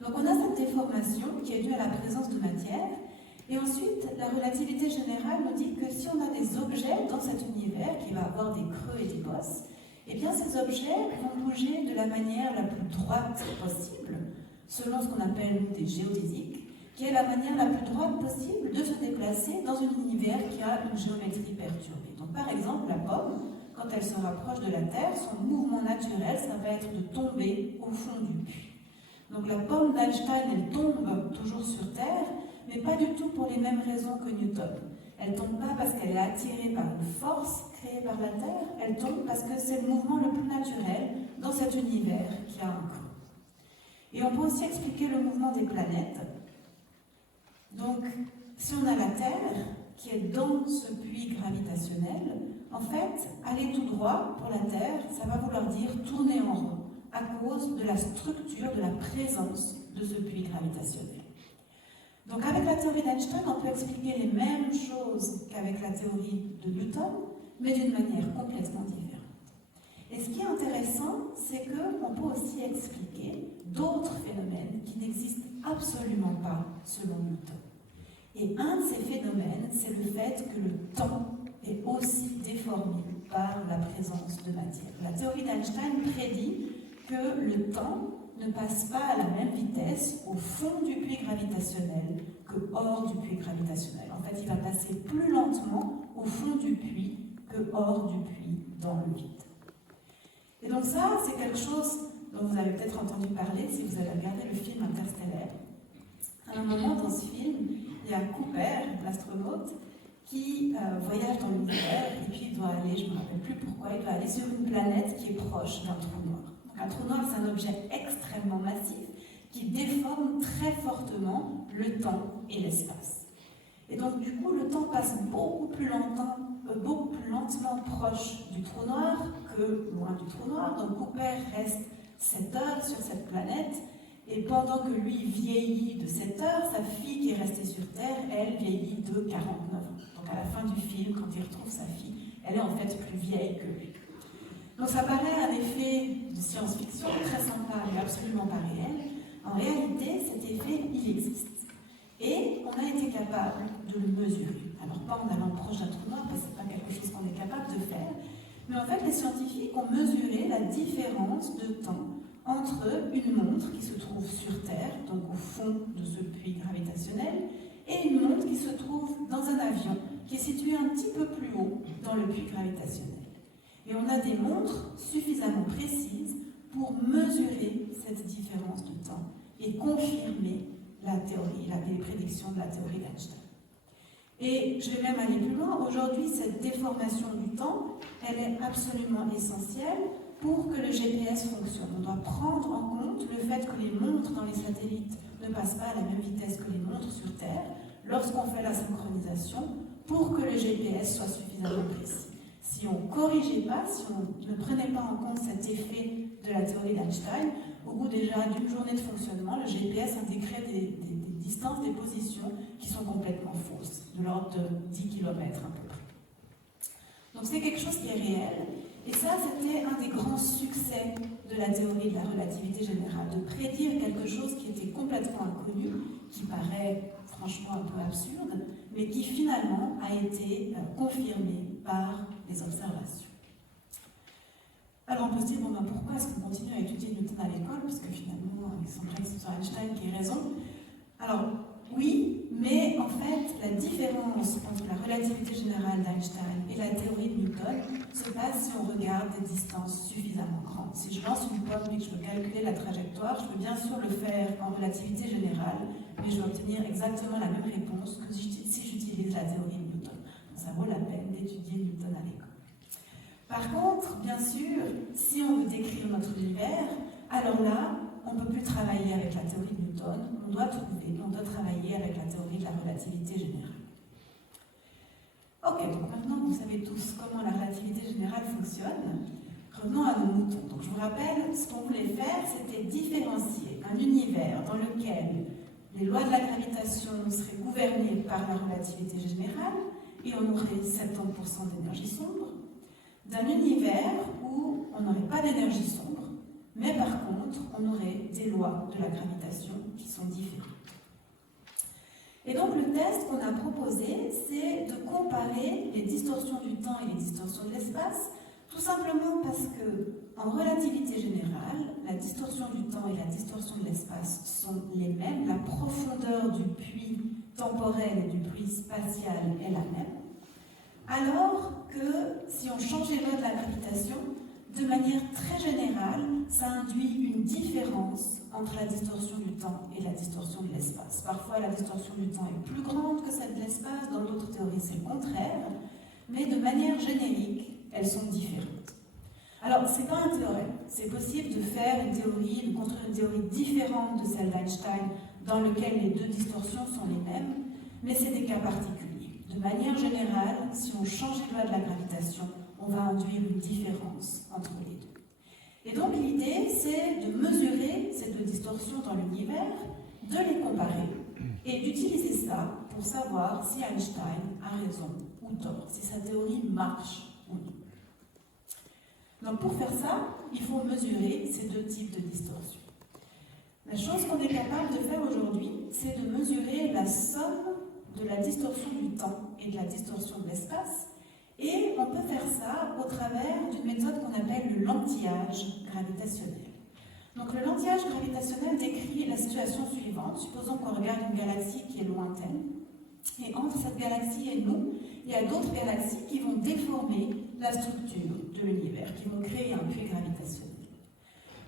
Donc on a cette déformation qui est due à la présence de matière, et ensuite, la relativité générale nous dit que si on a des objets dans cet univers qui va avoir des creux et des bosses, eh bien ces objets vont bouger de la manière la plus droite possible, selon ce qu'on appelle nous des géodésiques, qui est la manière la plus droite possible de se déplacer dans un univers qui a une géométrie perturbée. Donc par exemple, la pomme, quand elle se rapproche de la Terre, son mouvement naturel, ça va être de tomber au fond du puits. Donc la pomme d'Einstein, elle tombe toujours sur Terre, mais pas du tout pour les mêmes raisons que Newton. Elle ne tombe pas parce qu'elle est attirée par une force créée par la Terre, elle tombe parce que c'est le mouvement le plus naturel dans cet univers qui a un creux. Et on peut aussi expliquer le mouvement des planètes. Donc, si on a la Terre qui est dans ce puits gravitationnel, en fait, aller tout droit pour la Terre, ça va vouloir dire tourner en rond à cause de la structure, de la présence de ce puits gravitationnel. Donc avec la théorie d'Einstein, on peut expliquer les mêmes choses qu'avec la théorie de Newton, mais d'une manière complètement différente. Et ce qui est intéressant, c'est qu'on peut aussi expliquer d'autres phénomènes qui n'existent absolument pas selon Newton. Et un de ces phénomènes, c'est le fait que le temps est aussi déformé par la présence de matière. La théorie d'Einstein prédit que le temps ne passe pas à la même vitesse au fond du puits gravitationnel que hors du puits gravitationnel. En fait, il va passer plus lentement au fond du puits que hors du puits dans le vide. Et donc ça, c'est quelque chose dont vous avez peut-être entendu parler si vous avez regardé le film Interstellaire. À un moment dans ce film, il y a Cooper, l'astronaute, qui voyage dans l'univers et puis il doit aller, je ne me rappelle plus pourquoi, il doit aller sur une planète qui est proche d'un trou noir. Un trou noir, c'est un objet extrêmement massif qui déforme très fortement le temps et l'espace. Et donc, du coup, le temps passe beaucoup plus lentement proche du trou noir que loin du trou noir. Donc, Cooper reste 7 heures sur cette planète, et pendant que lui vieillit de 7 heures, sa fille qui est restée sur Terre, elle vieillit de 49 ans. Donc, à la fin du film, quand il retrouve sa fille, elle est en fait plus vieille que lui. Donc ça paraît un effet de science-fiction très sympa, mais absolument pas réel. En réalité, cet effet, il existe. Et on a été capable de le mesurer. Alors pas en allant proche d'un trou noir, parce que ce n'est pas quelque chose qu'on est capable de faire, mais en fait, les scientifiques ont mesuré la différence de temps entre une montre qui se trouve sur Terre, donc au fond de ce puits gravitationnel, et une montre qui se trouve dans un avion qui est situé un petit peu plus haut dans le puits gravitationnel. Et on a des montres suffisamment précises pour mesurer cette différence de temps et confirmer la théorie, les prédictions de la théorie d'Einstein. Et je vais même aller plus loin. Aujourd'hui, cette déformation du temps, elle est absolument essentielle pour que le GPS fonctionne. On doit prendre en compte le fait que les montres dans les satellites ne passent pas à la même vitesse que les montres sur Terre lorsqu'on fait la synchronisation pour que le GPS soit suffisamment précis. Si on ne corrigeait pas, si on ne prenait pas en compte cet effet de la théorie d'Einstein, au bout déjà d'une journée de fonctionnement, le GPS indiquerait des distances, des positions qui sont complètement fausses, de l'ordre de 10 km à peu près. Donc c'est quelque chose qui est réel, et ça c'était un des grands succès de la théorie de la relativité générale, de prédire quelque chose qui était complètement inconnu, qui paraît franchement un peu absurde, mais qui finalement a été confirmé par les observations. Alors on peut se dire, pourquoi est-ce qu'on continue à étudier Newton à l'école, puisque finalement il semblerait que ce soit Einstein qui ait raison. Alors oui, mais en fait, la différence entre la relativité générale d'Einstein et la théorie de Newton se passe si on regarde des distances suffisamment grandes. Si je lance une pomme et que je veux calculer la trajectoire, je peux bien sûr le faire en relativité générale, mais je vais obtenir exactement la même réponse que si j'utilise la théorie de Newton. Donc ça vaut la peine d'étudier Newton à l'école. Par contre, bien sûr, si on veut décrire notre univers, alors là, on ne peut plus travailler avec la théorie de Newton, on doit travailler avec la théorie de la relativité générale. Ok, donc maintenant vous savez tous comment la relativité générale fonctionne. Revenons à nos moutons. Donc je vous rappelle, ce qu'on voulait faire, c'était différencier un univers dans lequel les lois de la gravitation seraient gouvernées par la relativité générale et on aurait 70% d'énergie sombre, d'un univers où on n'aurait pas d'énergie sombre, mais par contre, on aurait des lois de la gravitation qui sont différentes. Et donc, le test qu'on a proposé, c'est de comparer les distorsions du temps et les distorsions de l'espace, tout simplement parce que, en relativité générale, la distorsion du temps et la distorsion de l'espace sont les mêmes, la profondeur du puits temporel et du puits spatial est la même, alors que si on change les lois de la gravitation, de manière très générale, ça induit une différence entre la distorsion du temps et la distorsion de l'espace. Parfois, la distorsion du temps est plus grande que celle de l'espace, dans d'autres théories, c'est le contraire, mais de manière générique, elles sont différentes. Alors, ce n'est pas un théorème. C'est possible de faire une théorie, de construire une théorie différente de celle d'Einstein, dans laquelle les deux distorsions sont les mêmes, mais c'est des cas particuliers. De manière générale, si on change les lois de la gravitation, on va induire une différence entre les deux. Et donc l'idée, c'est de mesurer ces deux distorsions dans l'univers, de les comparer et d'utiliser ça pour savoir si Einstein a raison ou tort, si sa théorie marche ou non. Donc pour faire ça, il faut mesurer ces deux types de distorsions. La chose qu'on est capable de faire aujourd'hui, c'est de mesurer la somme de la distorsion du temps et de la distorsion de l'espace. Et on peut faire ça au travers d'une méthode qu'on appelle le lentillage gravitationnel. Donc le lentillage gravitationnel décrit la situation suivante. Supposons qu'on regarde une galaxie qui est lointaine. Et entre cette galaxie et nous, il y a d'autres galaxies qui vont déformer la structure de l'univers, qui vont créer un puits gravitationnel.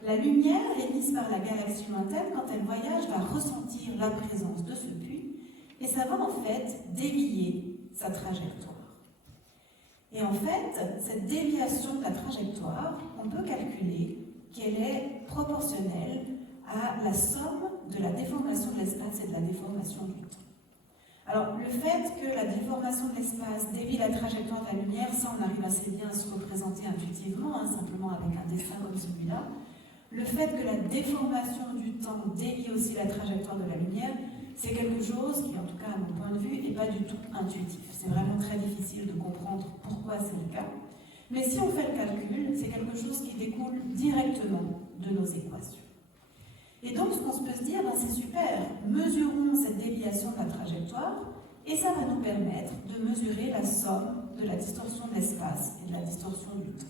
La lumière émise par la galaxie lointaine, quand elle voyage, va ressentir la présence de ce puits, et ça va en fait dévier sa trajectoire. Et en fait, cette déviation de la trajectoire, on peut calculer qu'elle est proportionnelle à la somme de la déformation de l'espace et de la déformation du temps. Alors, le fait que la déformation de l'espace dévie la trajectoire de la lumière, ça on arrive assez bien à se représenter intuitivement, simplement avec un dessin comme celui-là. Le fait que la déformation du temps dévie aussi la trajectoire de la lumière, c'est quelque chose qui, en tout cas à mon point de vue, n'est pas du tout intuitif. C'est vraiment très difficile de comprendre pourquoi c'est le cas. Mais si on fait le calcul, c'est quelque chose qui découle directement de nos équations. Et donc, ce qu'on peut se dire, c'est super, mesurons cette déviation de la trajectoire, et ça va nous permettre de mesurer la somme de la distorsion de l'espace et de la distorsion du temps.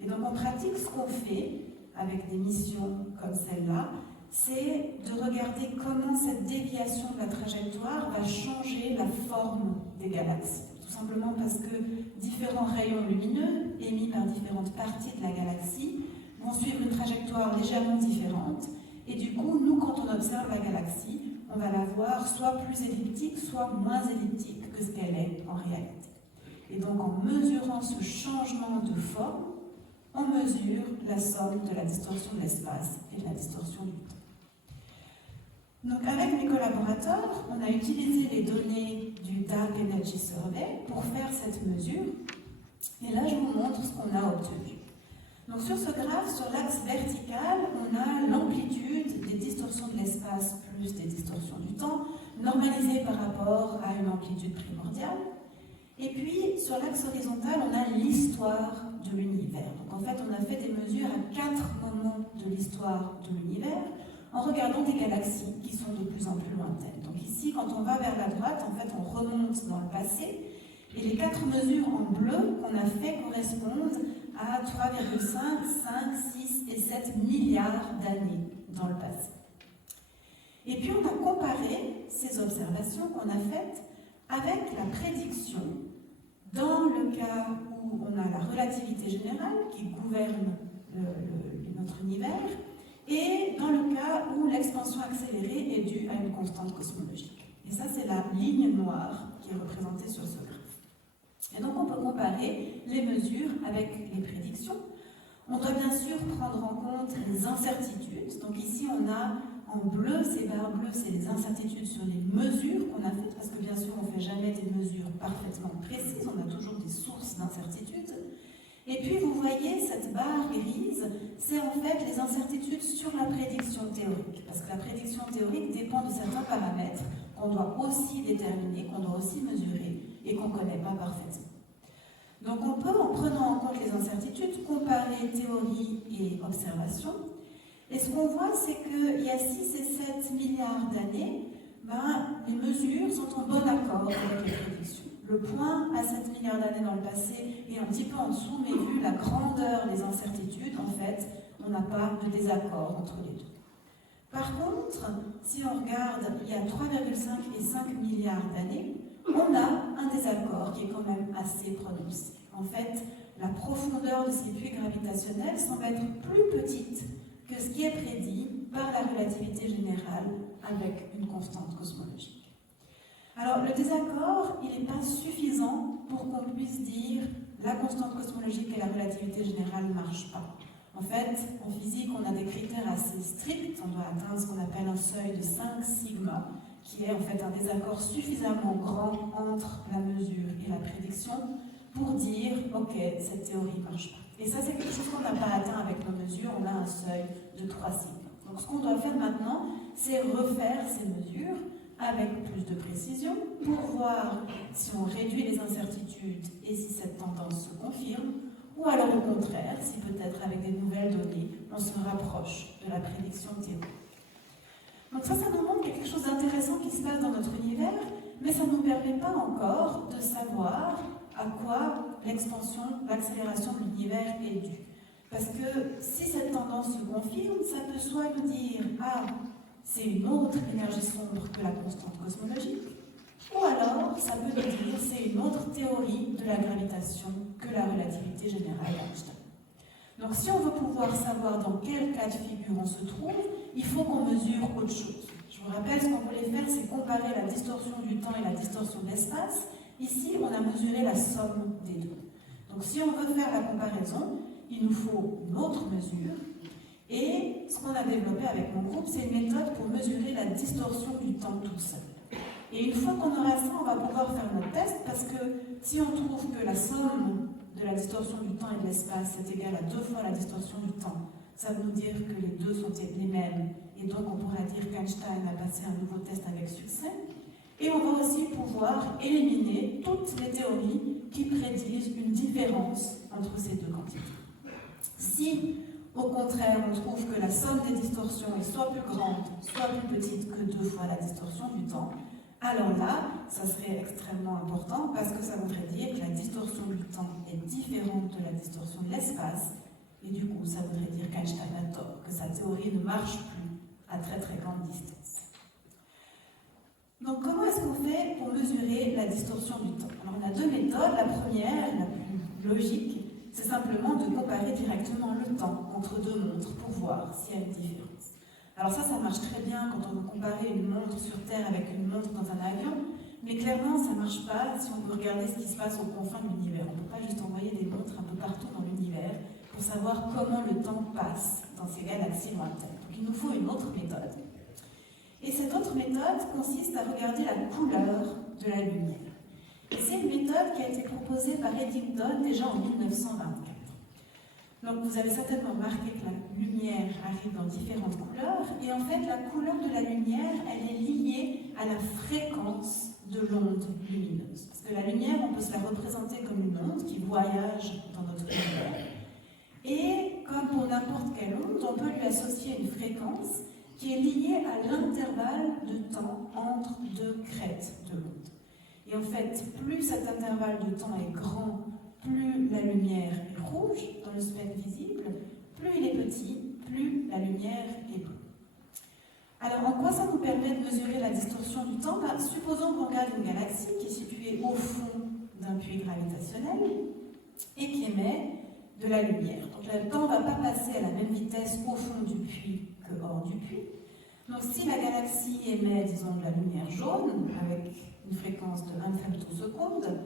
Et donc, en pratique, ce qu'on fait avec des missions comme celle-là, c'est de regarder comment cette déviation de la trajectoire va changer la forme des galaxies. Tout simplement parce que différents rayons lumineux émis par différentes parties de la galaxie vont suivre une trajectoire légèrement différente. Et du coup, nous, quand on observe la galaxie, on va la voir soit plus elliptique, soit moins elliptique que ce qu'elle est en réalité. Et donc, en mesurant ce changement de forme, on mesure la somme de la distorsion de l'espace et de la distorsion du temps. Donc avec mes collaborateurs, on a utilisé les données du Dark Energy Survey pour faire cette mesure. Et là, je vous montre ce qu'on a obtenu. Donc sur ce graphe, sur l'axe vertical, on a l'amplitude des distorsions de l'espace plus des distorsions du temps, normalisées par rapport à une amplitude primordiale. Et puis, sur l'axe horizontal, on a l'histoire de l'univers. Donc en fait, on a fait des mesures à 4 moments de l'histoire de l'univers, en regardant des galaxies qui sont de plus en plus lointaines. Donc ici, quand on va vers la droite, en fait, on remonte dans le passé, et les 4 mesures en bleu qu'on a fait correspondent à 3,5, 5, 6 et 7 milliards d'années dans le passé. Et puis on a comparé ces observations qu'on a faites avec la prédiction dans le cas où on a la relativité générale qui gouverne notre univers et dans le cas où l'expansion accélérée est due à une constante cosmologique. Et ça, c'est la ligne noire qui est représentée sur ce graphe. Et donc on peut comparer les mesures avec les prédictions. On doit bien sûr prendre en compte les incertitudes. Donc ici, on a en bleu, ces barres bleues, c'est les incertitudes sur les mesures qu'on a faites, parce que bien sûr, on ne fait jamais des mesures parfaitement précises, on a toujours des sources d'incertitudes. Et puis, vous voyez, cette barre grise, c'est en fait les incertitudes sur la prédiction théorique, parce que la prédiction théorique dépend de certains paramètres qu'on doit aussi déterminer, qu'on doit aussi mesurer, et qu'on ne connaît pas parfaitement. Donc, on peut, en prenant en compte les incertitudes, comparer théorie et observation. Et ce qu'on voit, c'est qu'il y a 6 et 7 milliards d'années, les mesures sont en bon accord avec les prédictions. Le point à 7 milliards d'années dans le passé est un petit peu en dessous, mais vu la grandeur des incertitudes, en fait, on n'a pas de désaccord entre les deux. Par contre, si on regarde il y a 3,5 et 5 milliards d'années, on a un désaccord qui est quand même assez prononcé. En fait, la profondeur de ces puits gravitationnels semble être plus petite que ce qui est prédit par la relativité générale avec une constante cosmologique. Alors, le désaccord, il n'est pas suffisant pour qu'on puisse dire la constante cosmologique et la relativité générale ne marchent pas. En fait, en physique, on a des critères assez stricts. On doit atteindre ce qu'on appelle un seuil de 5 sigma, qui est en fait un désaccord suffisamment grand entre la mesure et la prédiction pour dire « Ok, cette théorie ne marche pas ». Et ça, c'est quelque chose qu'on n'a pas atteint avec nos mesures. On a un seuil de 3 sigma. Donc, ce qu'on doit faire maintenant, c'est refaire ces mesures avec plus de précision pour voir si on réduit les incertitudes et si cette tendance se confirme, ou alors au contraire, si peut-être avec des nouvelles données, on se rapproche de la prédiction théorique. Donc ça nous montre quelque chose d'intéressant qui se passe dans notre univers, mais ça ne nous permet pas encore de savoir à quoi l'expansion, l'accélération de l'univers est due. Parce que si cette tendance se confirme, ça peut soit nous dire « Ah, c'est une autre énergie sombre que la constante cosmologique », ou alors ça peut nous dire « C'est une autre théorie de la gravitation que la relativité générale d'Einstein ». Donc si on veut pouvoir savoir dans quel cas de figure on se trouve, il faut qu'on mesure autre chose. Je vous rappelle, ce qu'on voulait faire, c'est comparer la distorsion du temps et la distorsion de l'espace. Ici, on a mesuré la somme des deux. Donc si on veut faire la comparaison, il nous faut une autre mesure. Et ce qu'on a développé avec mon groupe, c'est une méthode pour mesurer la distorsion du temps tout seul. Et une fois qu'on aura ça, on va pouvoir faire notre test, parce que si on trouve que la somme de la distorsion du temps et de l'espace est égale à 2 fois la distorsion du temps, ça veut nous dire que les deux sont les mêmes, et donc on pourrait dire qu'Einstein a passé un nouveau test avec succès. Et on va aussi pouvoir éliminer toutes les théories qui prédisent une différence entre ces deux quantités. Si, au contraire, on trouve que la somme des distorsions est soit plus grande, soit plus petite que 2 fois la distorsion du temps, alors là, ça serait extrêmement important parce que ça voudrait dire que la distorsion du temps est différente de la distorsion de l'espace, et du coup, ça voudrait dire qu'Einstein a tort, que sa théorie ne marche plus à très très grande distance. Donc, comment est-ce qu'on fait pour mesurer la distorsion du temps? Alors, on a 2 méthodes. La première, la plus logique, c'est simplement de comparer directement le temps entre 2 montres pour voir s'il y a une différence. Alors ça marche très bien quand on veut comparer une montre sur Terre avec une montre dans un avion, mais clairement, ça ne marche pas si on veut regarder ce qui se passe aux confins de l'univers. On ne peut pas juste envoyer des montres un peu partout dans l'univers pour savoir comment le temps passe dans ces galaxies lointaines. Donc il nous faut une autre méthode. Et cette autre méthode consiste à regarder la couleur de la lumière. Et c'est une méthode qui a été proposée par Eddington déjà en 1924. Donc vous avez certainement remarqué que la lumière arrive dans différentes couleurs, et en fait la couleur de la lumière, elle est liée à la fréquence de l'onde lumineuse. Parce que la lumière, on peut se la représenter comme une onde qui voyage dans notre univers. Et comme pour n'importe quelle onde, on peut lui associer une fréquence qui est liée à l'intervalle de temps entre 2 crêtes de l'onde. Et en fait, plus cet intervalle de temps est grand, plus la lumière est rouge dans le spectre visible, plus il est petit, plus la lumière est bleue. Alors, en quoi ça nous permet de mesurer la distorsion du temps? Supposons qu'on regarde une galaxie qui est située au fond d'un puits gravitationnel et qui émet de la lumière. Donc, le temps ne va pas passer à la même vitesse au fond du puits que hors du puits. Donc, si la galaxie émet, disons, de la lumière jaune avec une fréquence de 1 femtoseconde,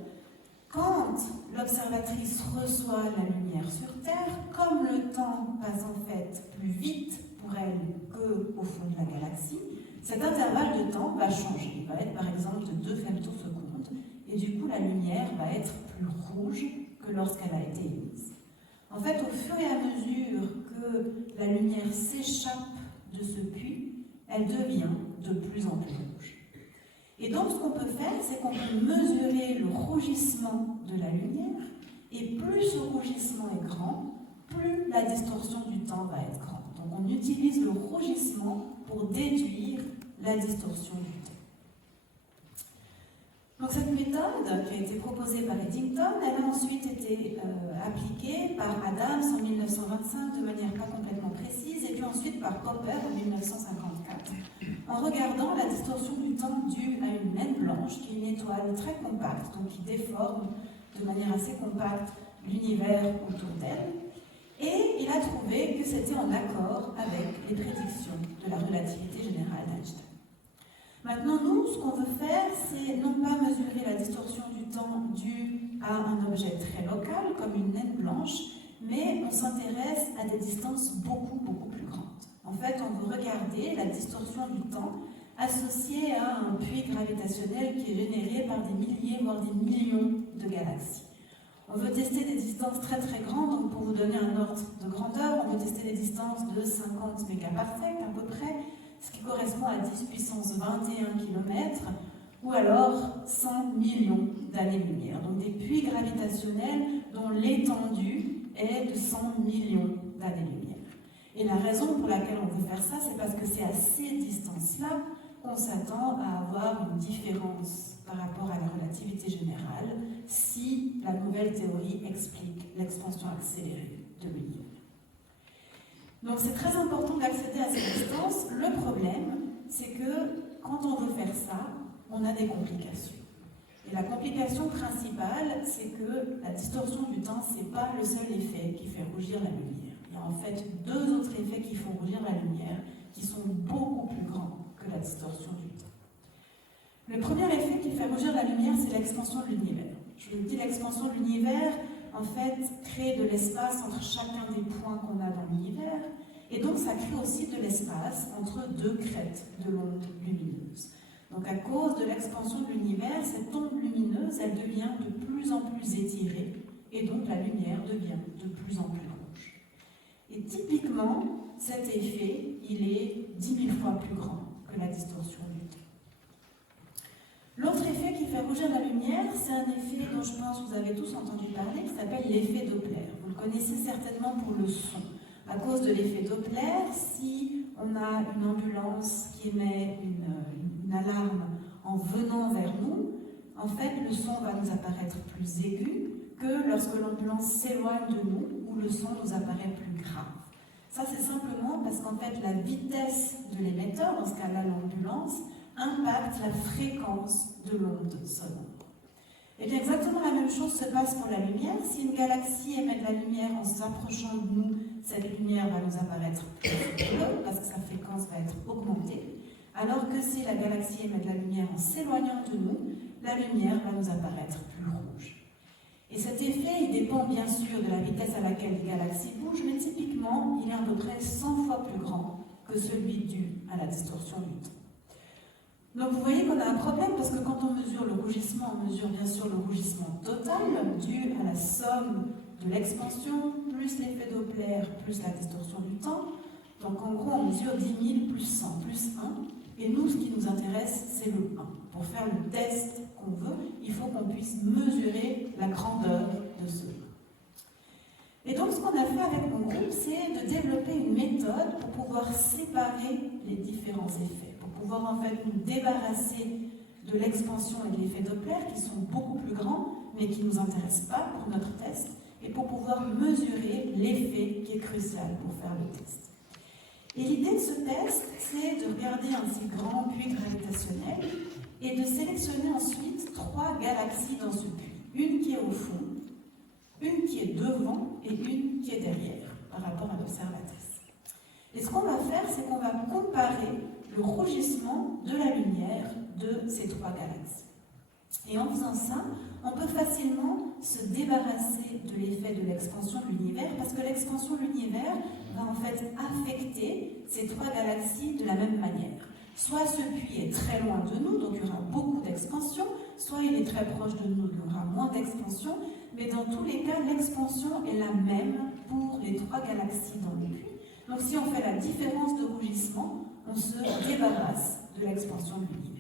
quand l'observatrice reçoit la lumière sur Terre, comme le temps passe en fait plus vite pour elle qu'au fond de la galaxie, cet intervalle de temps va changer. Il va être par exemple de 2 femtosecondes, et du coup la lumière va être plus rouge que lorsqu'elle a été émise. En fait, au fur et à mesure que la lumière s'échappe de ce puits, elle devient de plus en plus rouge. Et donc, ce qu'on peut faire, c'est qu'on peut mesurer le rougissement de la lumière, et plus ce rougissement est grand, plus la distorsion du temps va être grande. Donc, on utilise le rougissement pour déduire la distorsion du temps. Donc, cette méthode, qui a été proposée par Eddington, elle a ensuite été appliquée par Adams en 1925 de manière pas complètement précise, et puis ensuite par Popper en 1954. En regardant la distorsion du temps due à une naine blanche, qui est une étoile très compacte, donc qui déforme de manière assez compacte l'univers autour d'elle, et il a trouvé que c'était en accord avec les prédictions de la relativité générale d'Einstein. Maintenant, nous, ce qu'on veut faire, c'est non pas mesurer la distorsion du temps due à un objet très local, comme une naine blanche, mais on s'intéresse à des distances beaucoup plus grandes. En fait, on veut regarder la distorsion du temps associée à un puits gravitationnel qui est généré par des milliers, voire des millions de galaxies. On veut tester des distances très grandes, donc pour vous donner un ordre de grandeur, on veut tester des distances de 50 mégaparsecs à peu près, ce qui correspond à 10 puissance 21 km, ou alors 100 millions d'années-lumière. Donc des puits gravitationnels dont l'étendue est de 100 millions d'années-lumière. Et la raison pour laquelle on veut faire ça, c'est parce que c'est à ces distances-là qu'on s'attend à avoir une différence par rapport à la relativité générale si la nouvelle théorie explique l'expansion accélérée de l'univers. Donc c'est très important d'accéder à ces distances. Le problème, c'est que quand on veut faire ça, on a des complications. Et la complication principale, c'est que la distorsion du temps, ce n'est pas le seul effet qui fait rougir la lumière. Il y a en fait 2 autres effets qui font rougir la lumière, qui sont beaucoup plus grands que la distorsion du temps. Le premier effet qui fait rougir la lumière, c'est l'expansion de l'univers. Je vous dis, l'expansion de l'univers, en fait, crée de l'espace entre chacun des points qu'on a dans l'univers, et donc ça crée aussi de l'espace entre 2 crêtes de l'onde lumineuse. Donc à cause de l'expansion de l'univers, cette onde lumineuse, elle devient de plus en plus étirée, et donc la lumière devient de plus en plus rouge. Et typiquement, cet effet, il est 10 000 fois plus grand que la distorsion du temps. L'autre effet qui fait rougir la lumière, c'est un effet dont je pense que vous avez tous entendu parler, qui s'appelle l'effet Doppler. Vous le connaissez certainement pour le son. À cause de l'effet Doppler, si on a une ambulance qui émet une alarme en venant vers nous, en fait, le son va nous apparaître plus aigu que lorsque l'ambulance s'éloigne de nous, où le son nous apparaît plus grave. Ça, c'est simplement parce qu'en fait, la vitesse de l'émetteur, dans ce cas-là l'ambulance, impacte la fréquence de l'onde sonore. Et bien exactement la même chose se passe pour la lumière. Si une galaxie émet de la lumière en s'approchant de nous, cette lumière va nous apparaître plus bleue parce que sa fréquence va être augmentée. Alors que si la galaxie émet de la lumière en s'éloignant de nous, la lumière va nous apparaître plus rouge. Et cet effet, il dépend bien sûr de la vitesse à laquelle les galaxies bougent, mais typiquement, il est à peu près 100 fois plus grand que celui dû à la distorsion du temps. Donc vous voyez qu'on a un problème parce que quand on mesure le rougissement, on mesure bien sûr le rougissement total dû à la somme de l'expansion plus l'effet Doppler plus la distorsion du temps. Donc en gros, on mesure 10 000 plus 100 plus 1. Et nous, ce qui nous intéresse, c'est le 1. Pour faire le test qu'on veut, il faut qu'on puisse mesurer la grandeur de ce 1. Et donc ce qu'on a fait avec mon groupe, c'est de développer une méthode pour pouvoir séparer les différents effets, pour pouvoir en fait nous débarrasser de l'expansion et de l'effet Doppler qui sont beaucoup plus grands, mais qui ne nous intéressent pas pour notre test, et pour pouvoir mesurer l'effet qui est crucial pour faire le test. Et l'idée de ce test, c'est de regarder un si grand puits gravitationnel et de sélectionner ensuite 3 galaxies dans ce puits. Une qui est au fond, une qui est devant et une qui est derrière par rapport à l'observatrice. Et ce qu'on va faire, c'est qu'on va comparer le rougissement de la lumière de ces 3 galaxies. Et en faisant ça, on peut facilement se débarrasser de l'effet de l'expansion de l'univers, parce que l'expansion de l'univers va en fait affecter ces 3 galaxies de la même manière. Soit ce puits est très loin de nous, donc il y aura beaucoup d'expansion, soit il est très proche de nous, il y aura moins d'expansion, mais dans tous les cas, l'expansion est la même pour les 3 galaxies dans le puits. Donc si on fait la différence de rougissement, on se débarrasse de l'expansion de l'univers.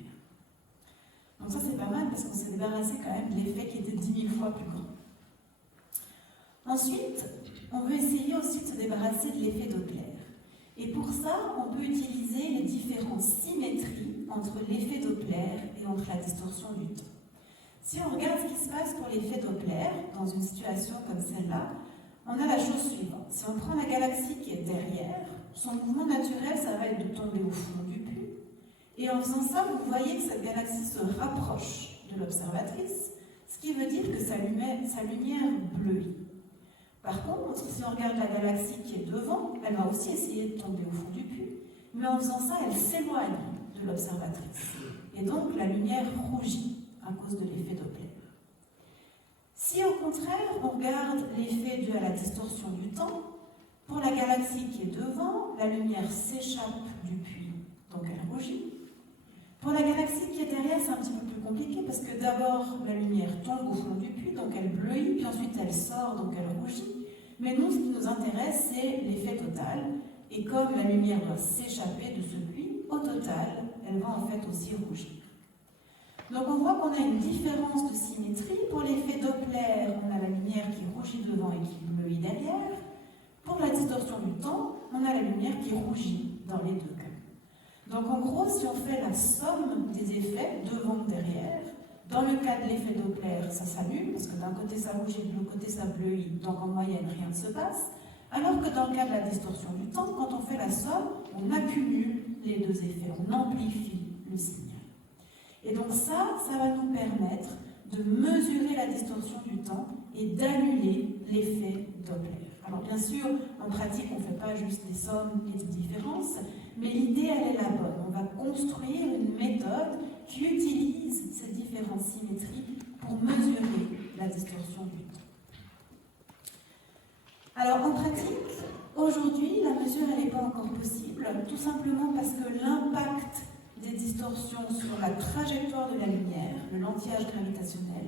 Donc ça c'est pas mal parce qu'on s'est débarrassé quand même de l'effet qui était 10 000 fois plus grand. Ensuite, on veut essayer aussi de se débarrasser de l'effet Doppler. Et pour ça, on peut utiliser les différentes symétries entre l'effet Doppler et entre la distorsion du temps. Si on regarde ce qui se passe pour l'effet Doppler, dans une situation comme celle-là, on a la chose suivante. Si on prend la galaxie qui est derrière, son mouvement naturel, ça va être de tomber au fond du puits. Et en faisant ça, vous voyez que cette galaxie se rapproche de l'observatrice, ce qui veut dire que sa lumière bleuit. Par contre, si on regarde la galaxie qui est devant, elle va aussi essayer de tomber au fond du puits, mais en faisant ça, elle s'éloigne de l'observatrice. Et donc, la lumière rougit à cause de l'effet Doppler. Si au contraire, on regarde l'effet dû à la distorsion du temps, pour la galaxie qui est devant, la lumière s'échappe du puits, donc elle rougit. Pour la galaxie qui est derrière, c'est un petit peu plus compliqué parce que d'abord, la lumière tombe au fond du puits, donc elle bleuit, puis ensuite elle sort, donc elle rougit. Mais nous, ce qui nous intéresse, c'est l'effet total. Et comme la lumière doit s'échapper de ce puits, au total, elle va en fait aussi rougir. Donc on voit qu'on a une différence de symétrie. Pour l'effet Doppler, on a la lumière qui rougit devant et qui bleuit derrière. Pour la distorsion du temps, on a la lumière qui rougit dans les deux cas. Donc en gros, si on fait la somme des effets devant et derrière, dans le cas de l'effet Doppler, ça s'annule, parce que d'un côté ça rougit, de l'autre côté ça bleuit, donc en moyenne rien ne se passe. Alors que dans le cas de la distorsion du temps, quand on fait la somme, on accumule les deux effets, on amplifie le signal. Et donc ça va nous permettre de mesurer la distorsion du temps et d'annuler l'effet Doppler. Alors bien sûr, en pratique, on ne fait pas juste des sommes et des différences, mais l'idée, elle est la bonne. On va construire une méthode qui utilise ces différentes symétries pour mesurer la distorsion du temps. Alors en pratique, aujourd'hui, la mesure, elle n'est pas encore possible, tout simplement parce que l'impact des distorsions sur la trajectoire de la lumière, le lentillage gravitationnel,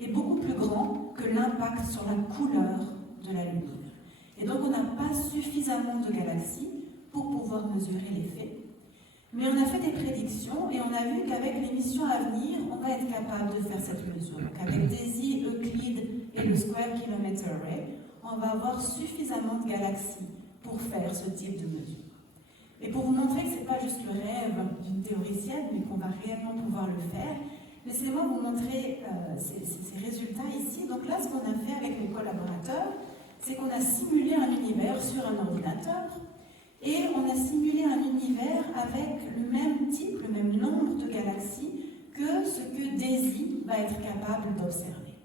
est beaucoup plus grand que l'impact sur la couleur de la lumière. Et donc on n'a pas suffisamment de galaxies pour pouvoir mesurer l'effet. Mais on a fait des prédictions et on a vu qu'avec les missions à venir, on va être capable de faire cette mesure. Donc avec DAISY, Euclid et le Square Kilometer Array, on va avoir suffisamment de galaxies pour faire ce type de mesure. Et pour vous montrer que ce n'est pas juste le rêve d'une théoricienne, mais qu'on va réellement pouvoir le faire, laissez-moi vous montrer ces résultats ici. Donc là, ce qu'on a fait avec mes collaborateurs, c'est qu'on a simulé un univers sur un ordinateur et on a simulé un univers avec le même type, le même nombre de galaxies que ce que DAISY va être capable d'observer.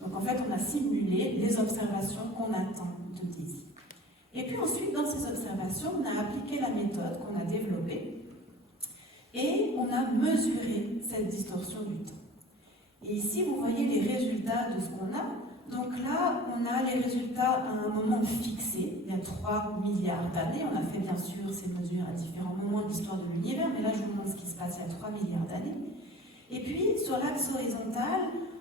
Donc en fait, on a simulé les observations qu'on attend de DAISY. Et puis ensuite, dans ces observations, on a appliqué la méthode qu'on a développée et on a mesuré cette distorsion du temps. Et ici, vous voyez les résultats de ce qu'on a. Donc là, on a les résultats à un moment fixé, il y a 3 milliards d'années. On a fait bien sûr ces mesures à différents moments de l'histoire de l'univers, mais là je vous montre ce qui se passe il y a 3 milliards d'années. Et puis, sur l'axe horizontal,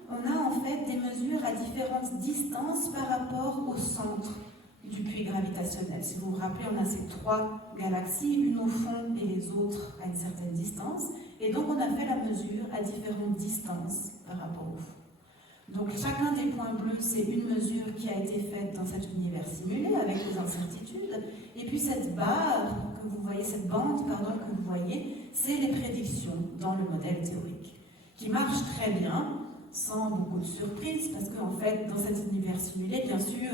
on a en fait des mesures à différentes distances par rapport au centre du puits gravitationnel. Si vous vous rappelez, on a ces 3 galaxies, une au fond et les autres à une certaine distance. Et donc on a fait la mesure à différentes distances par rapport au fond. Donc chacun des points bleus, c'est une mesure qui a été faite dans cet univers simulé avec les incertitudes. Et puis cette barre que vous voyez, cette bande que vous voyez, c'est les prédictions dans le modèle théorique, qui marche très bien, sans beaucoup de surprises, parce qu'en fait, dans cet univers simulé, bien sûr,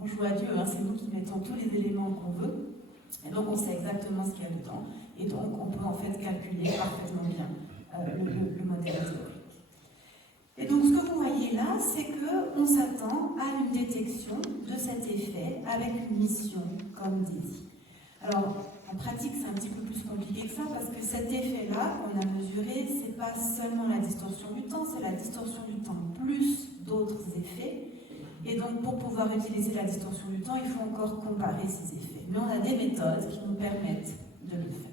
on joue à Dieu, hein, c'est nous qui mettons tous les éléments qu'on veut. Et donc on sait exactement ce qu'il y a dedans, et donc on peut en fait calculer parfaitement bien le modèle théorique. Et donc ce que vous voyez là, c'est qu'on s'attend à une détection de cet effet avec une mission comme DESI. Alors en pratique c'est un petit peu plus compliqué que ça, parce que cet effet-là qu'on a mesuré, c'est pas seulement la distorsion du temps, c'est la distorsion du temps plus d'autres effets. Et donc, pour pouvoir utiliser la distorsion du temps, il faut encore comparer ces effets. Mais on a des méthodes qui nous permettent de le faire.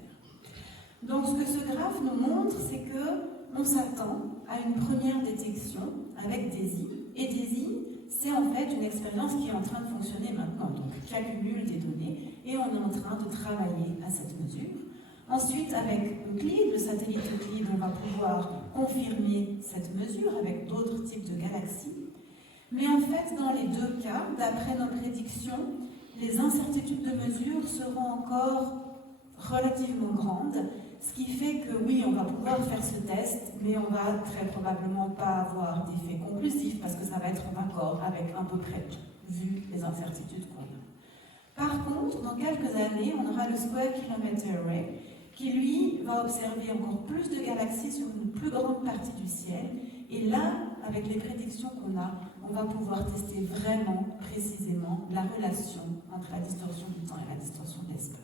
Donc, ce que ce graphe nous montre, c'est qu'on s'attend à une première détection avec DESI. Et DESI, c'est en fait une expérience qui est en train de fonctionner maintenant, donc qui accumule des données, et on est en train de travailler à cette mesure. Ensuite, avec Euclide, le satellite Euclide, on va pouvoir confirmer cette mesure avec d'autres types de galaxies. Mais en fait, dans les deux cas, d'après nos prédictions, les incertitudes de mesure seront encore relativement grandes, ce qui fait que oui, on va pouvoir faire ce test, mais on va très probablement pas avoir d'effet conclusif parce que ça va être en accord avec à peu près tout, vu les incertitudes qu'on a. Par contre, dans quelques années, on aura le Square Kilometre Array, qui lui va observer encore plus de galaxies sur une plus grande partie du ciel. Et là, avec les prédictions qu'on a, on va pouvoir tester vraiment précisément la relation entre la distorsion du temps et la distorsion de l'espace.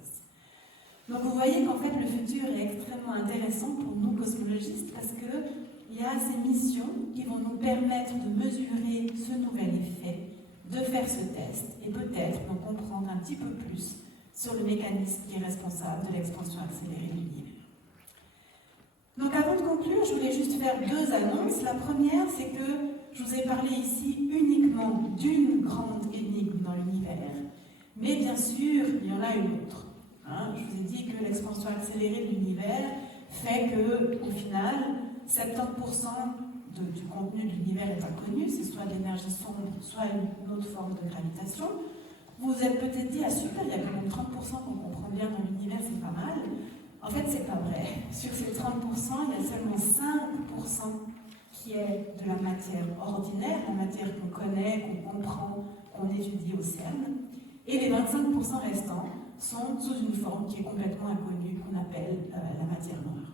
Donc vous voyez qu'en fait le futur est extrêmement intéressant pour nous cosmologistes parce qu'il y a ces missions qui vont nous permettre de mesurer ce nouvel effet, de faire ce test et peut-être d'en comprendre un petit peu plus sur le mécanisme qui est responsable de l'expansion accélérée de l'univers. Donc avant de conclure, je voulais juste faire deux annonces. La première, c'est que je vous ai parlé ici uniquement d'une grande énigme dans l'univers, mais bien sûr, il y en a une autre. Je vous ai dit que l'expansion accélérée de l'univers fait qu'au final, 70% du contenu de l'univers est inconnu, c'est soit de l'énergie sombre, soit une autre forme de gravitation. Vous vous êtes peut-être dit, ah super, il y a quand même 30% qu'on comprend bien dans l'univers, c'est pas mal. En fait, c'est pas vrai. Sur ces 30%, il y a seulement 5% qui est de la matière ordinaire, la matière qu'on connaît, qu'on comprend, qu'on étudie au CERN. Et les 25% restants sont sous une forme qui est complètement inconnue, qu'on appelle la matière noire.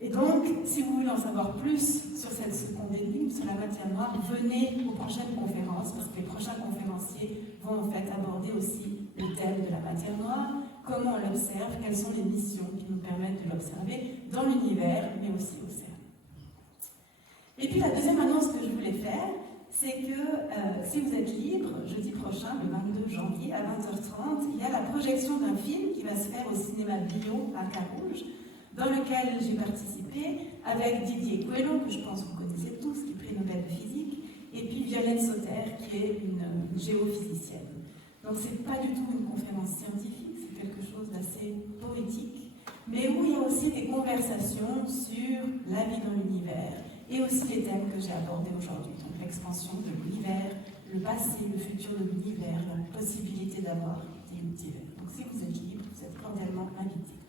Et donc, si vous voulez en savoir plus sur cette seconde énigme, sur la matière noire, venez aux prochaines conférences, parce que les prochains conférenciers vont en fait aborder aussi le thème de la matière noire, comment on l'observe, quelles sont les missions qui nous permettent de l'observer dans l'univers, mais aussi au CERN. Et puis la deuxième annonce que je voulais faire, c'est que si vous êtes libre, jeudi prochain, le 22 janvier, à 20h30, il y a la projection d'un film qui va se faire au cinéma Bio à Carouge, dans lequel j'ai participé avec Didier Coelho, que je pense que vous connaissez tous, qui est prix Nobel de physique, et puis Violaine Sauter, qui est une géophysicienne. Donc c'est pas du tout une conférence scientifique, c'est quelque chose d'assez poétique, mais où il y a aussi des conversations sur la vie dans l'univers, et aussi les thèmes que j'ai abordés aujourd'hui, donc l'expansion de l'univers, le passé, le futur de l'univers, la possibilité d'avoir des multivers. Donc si vous êtes libre, vous êtes cordialement invités.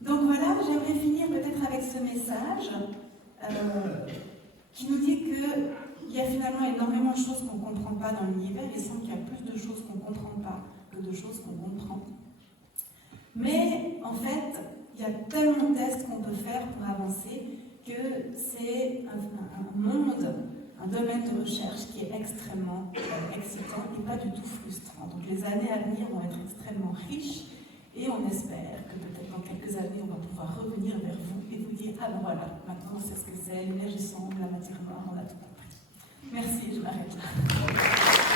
Donc voilà, j'aimerais finir peut-être avec ce message qui nous dit qu'il y a finalement énormément de choses qu'on ne comprend pas dans l'univers. Il semble qu'il y a plus de choses qu'on ne comprend pas que de choses qu'on comprend. Mais en fait, il y a tellement de tests qu'on peut faire pour avancer que c'est un monde, un domaine de recherche qui est extrêmement excitant et pas du tout frustrant. Donc les années à venir vont être extrêmement riches et on espère que peut-être dans quelques années, on va pouvoir revenir vers vous et vous dire « Ah ben voilà, maintenant on sait ce que c'est, l'énergie sombre, la matière noire, on a tout compris. » Merci, je m'arrête là.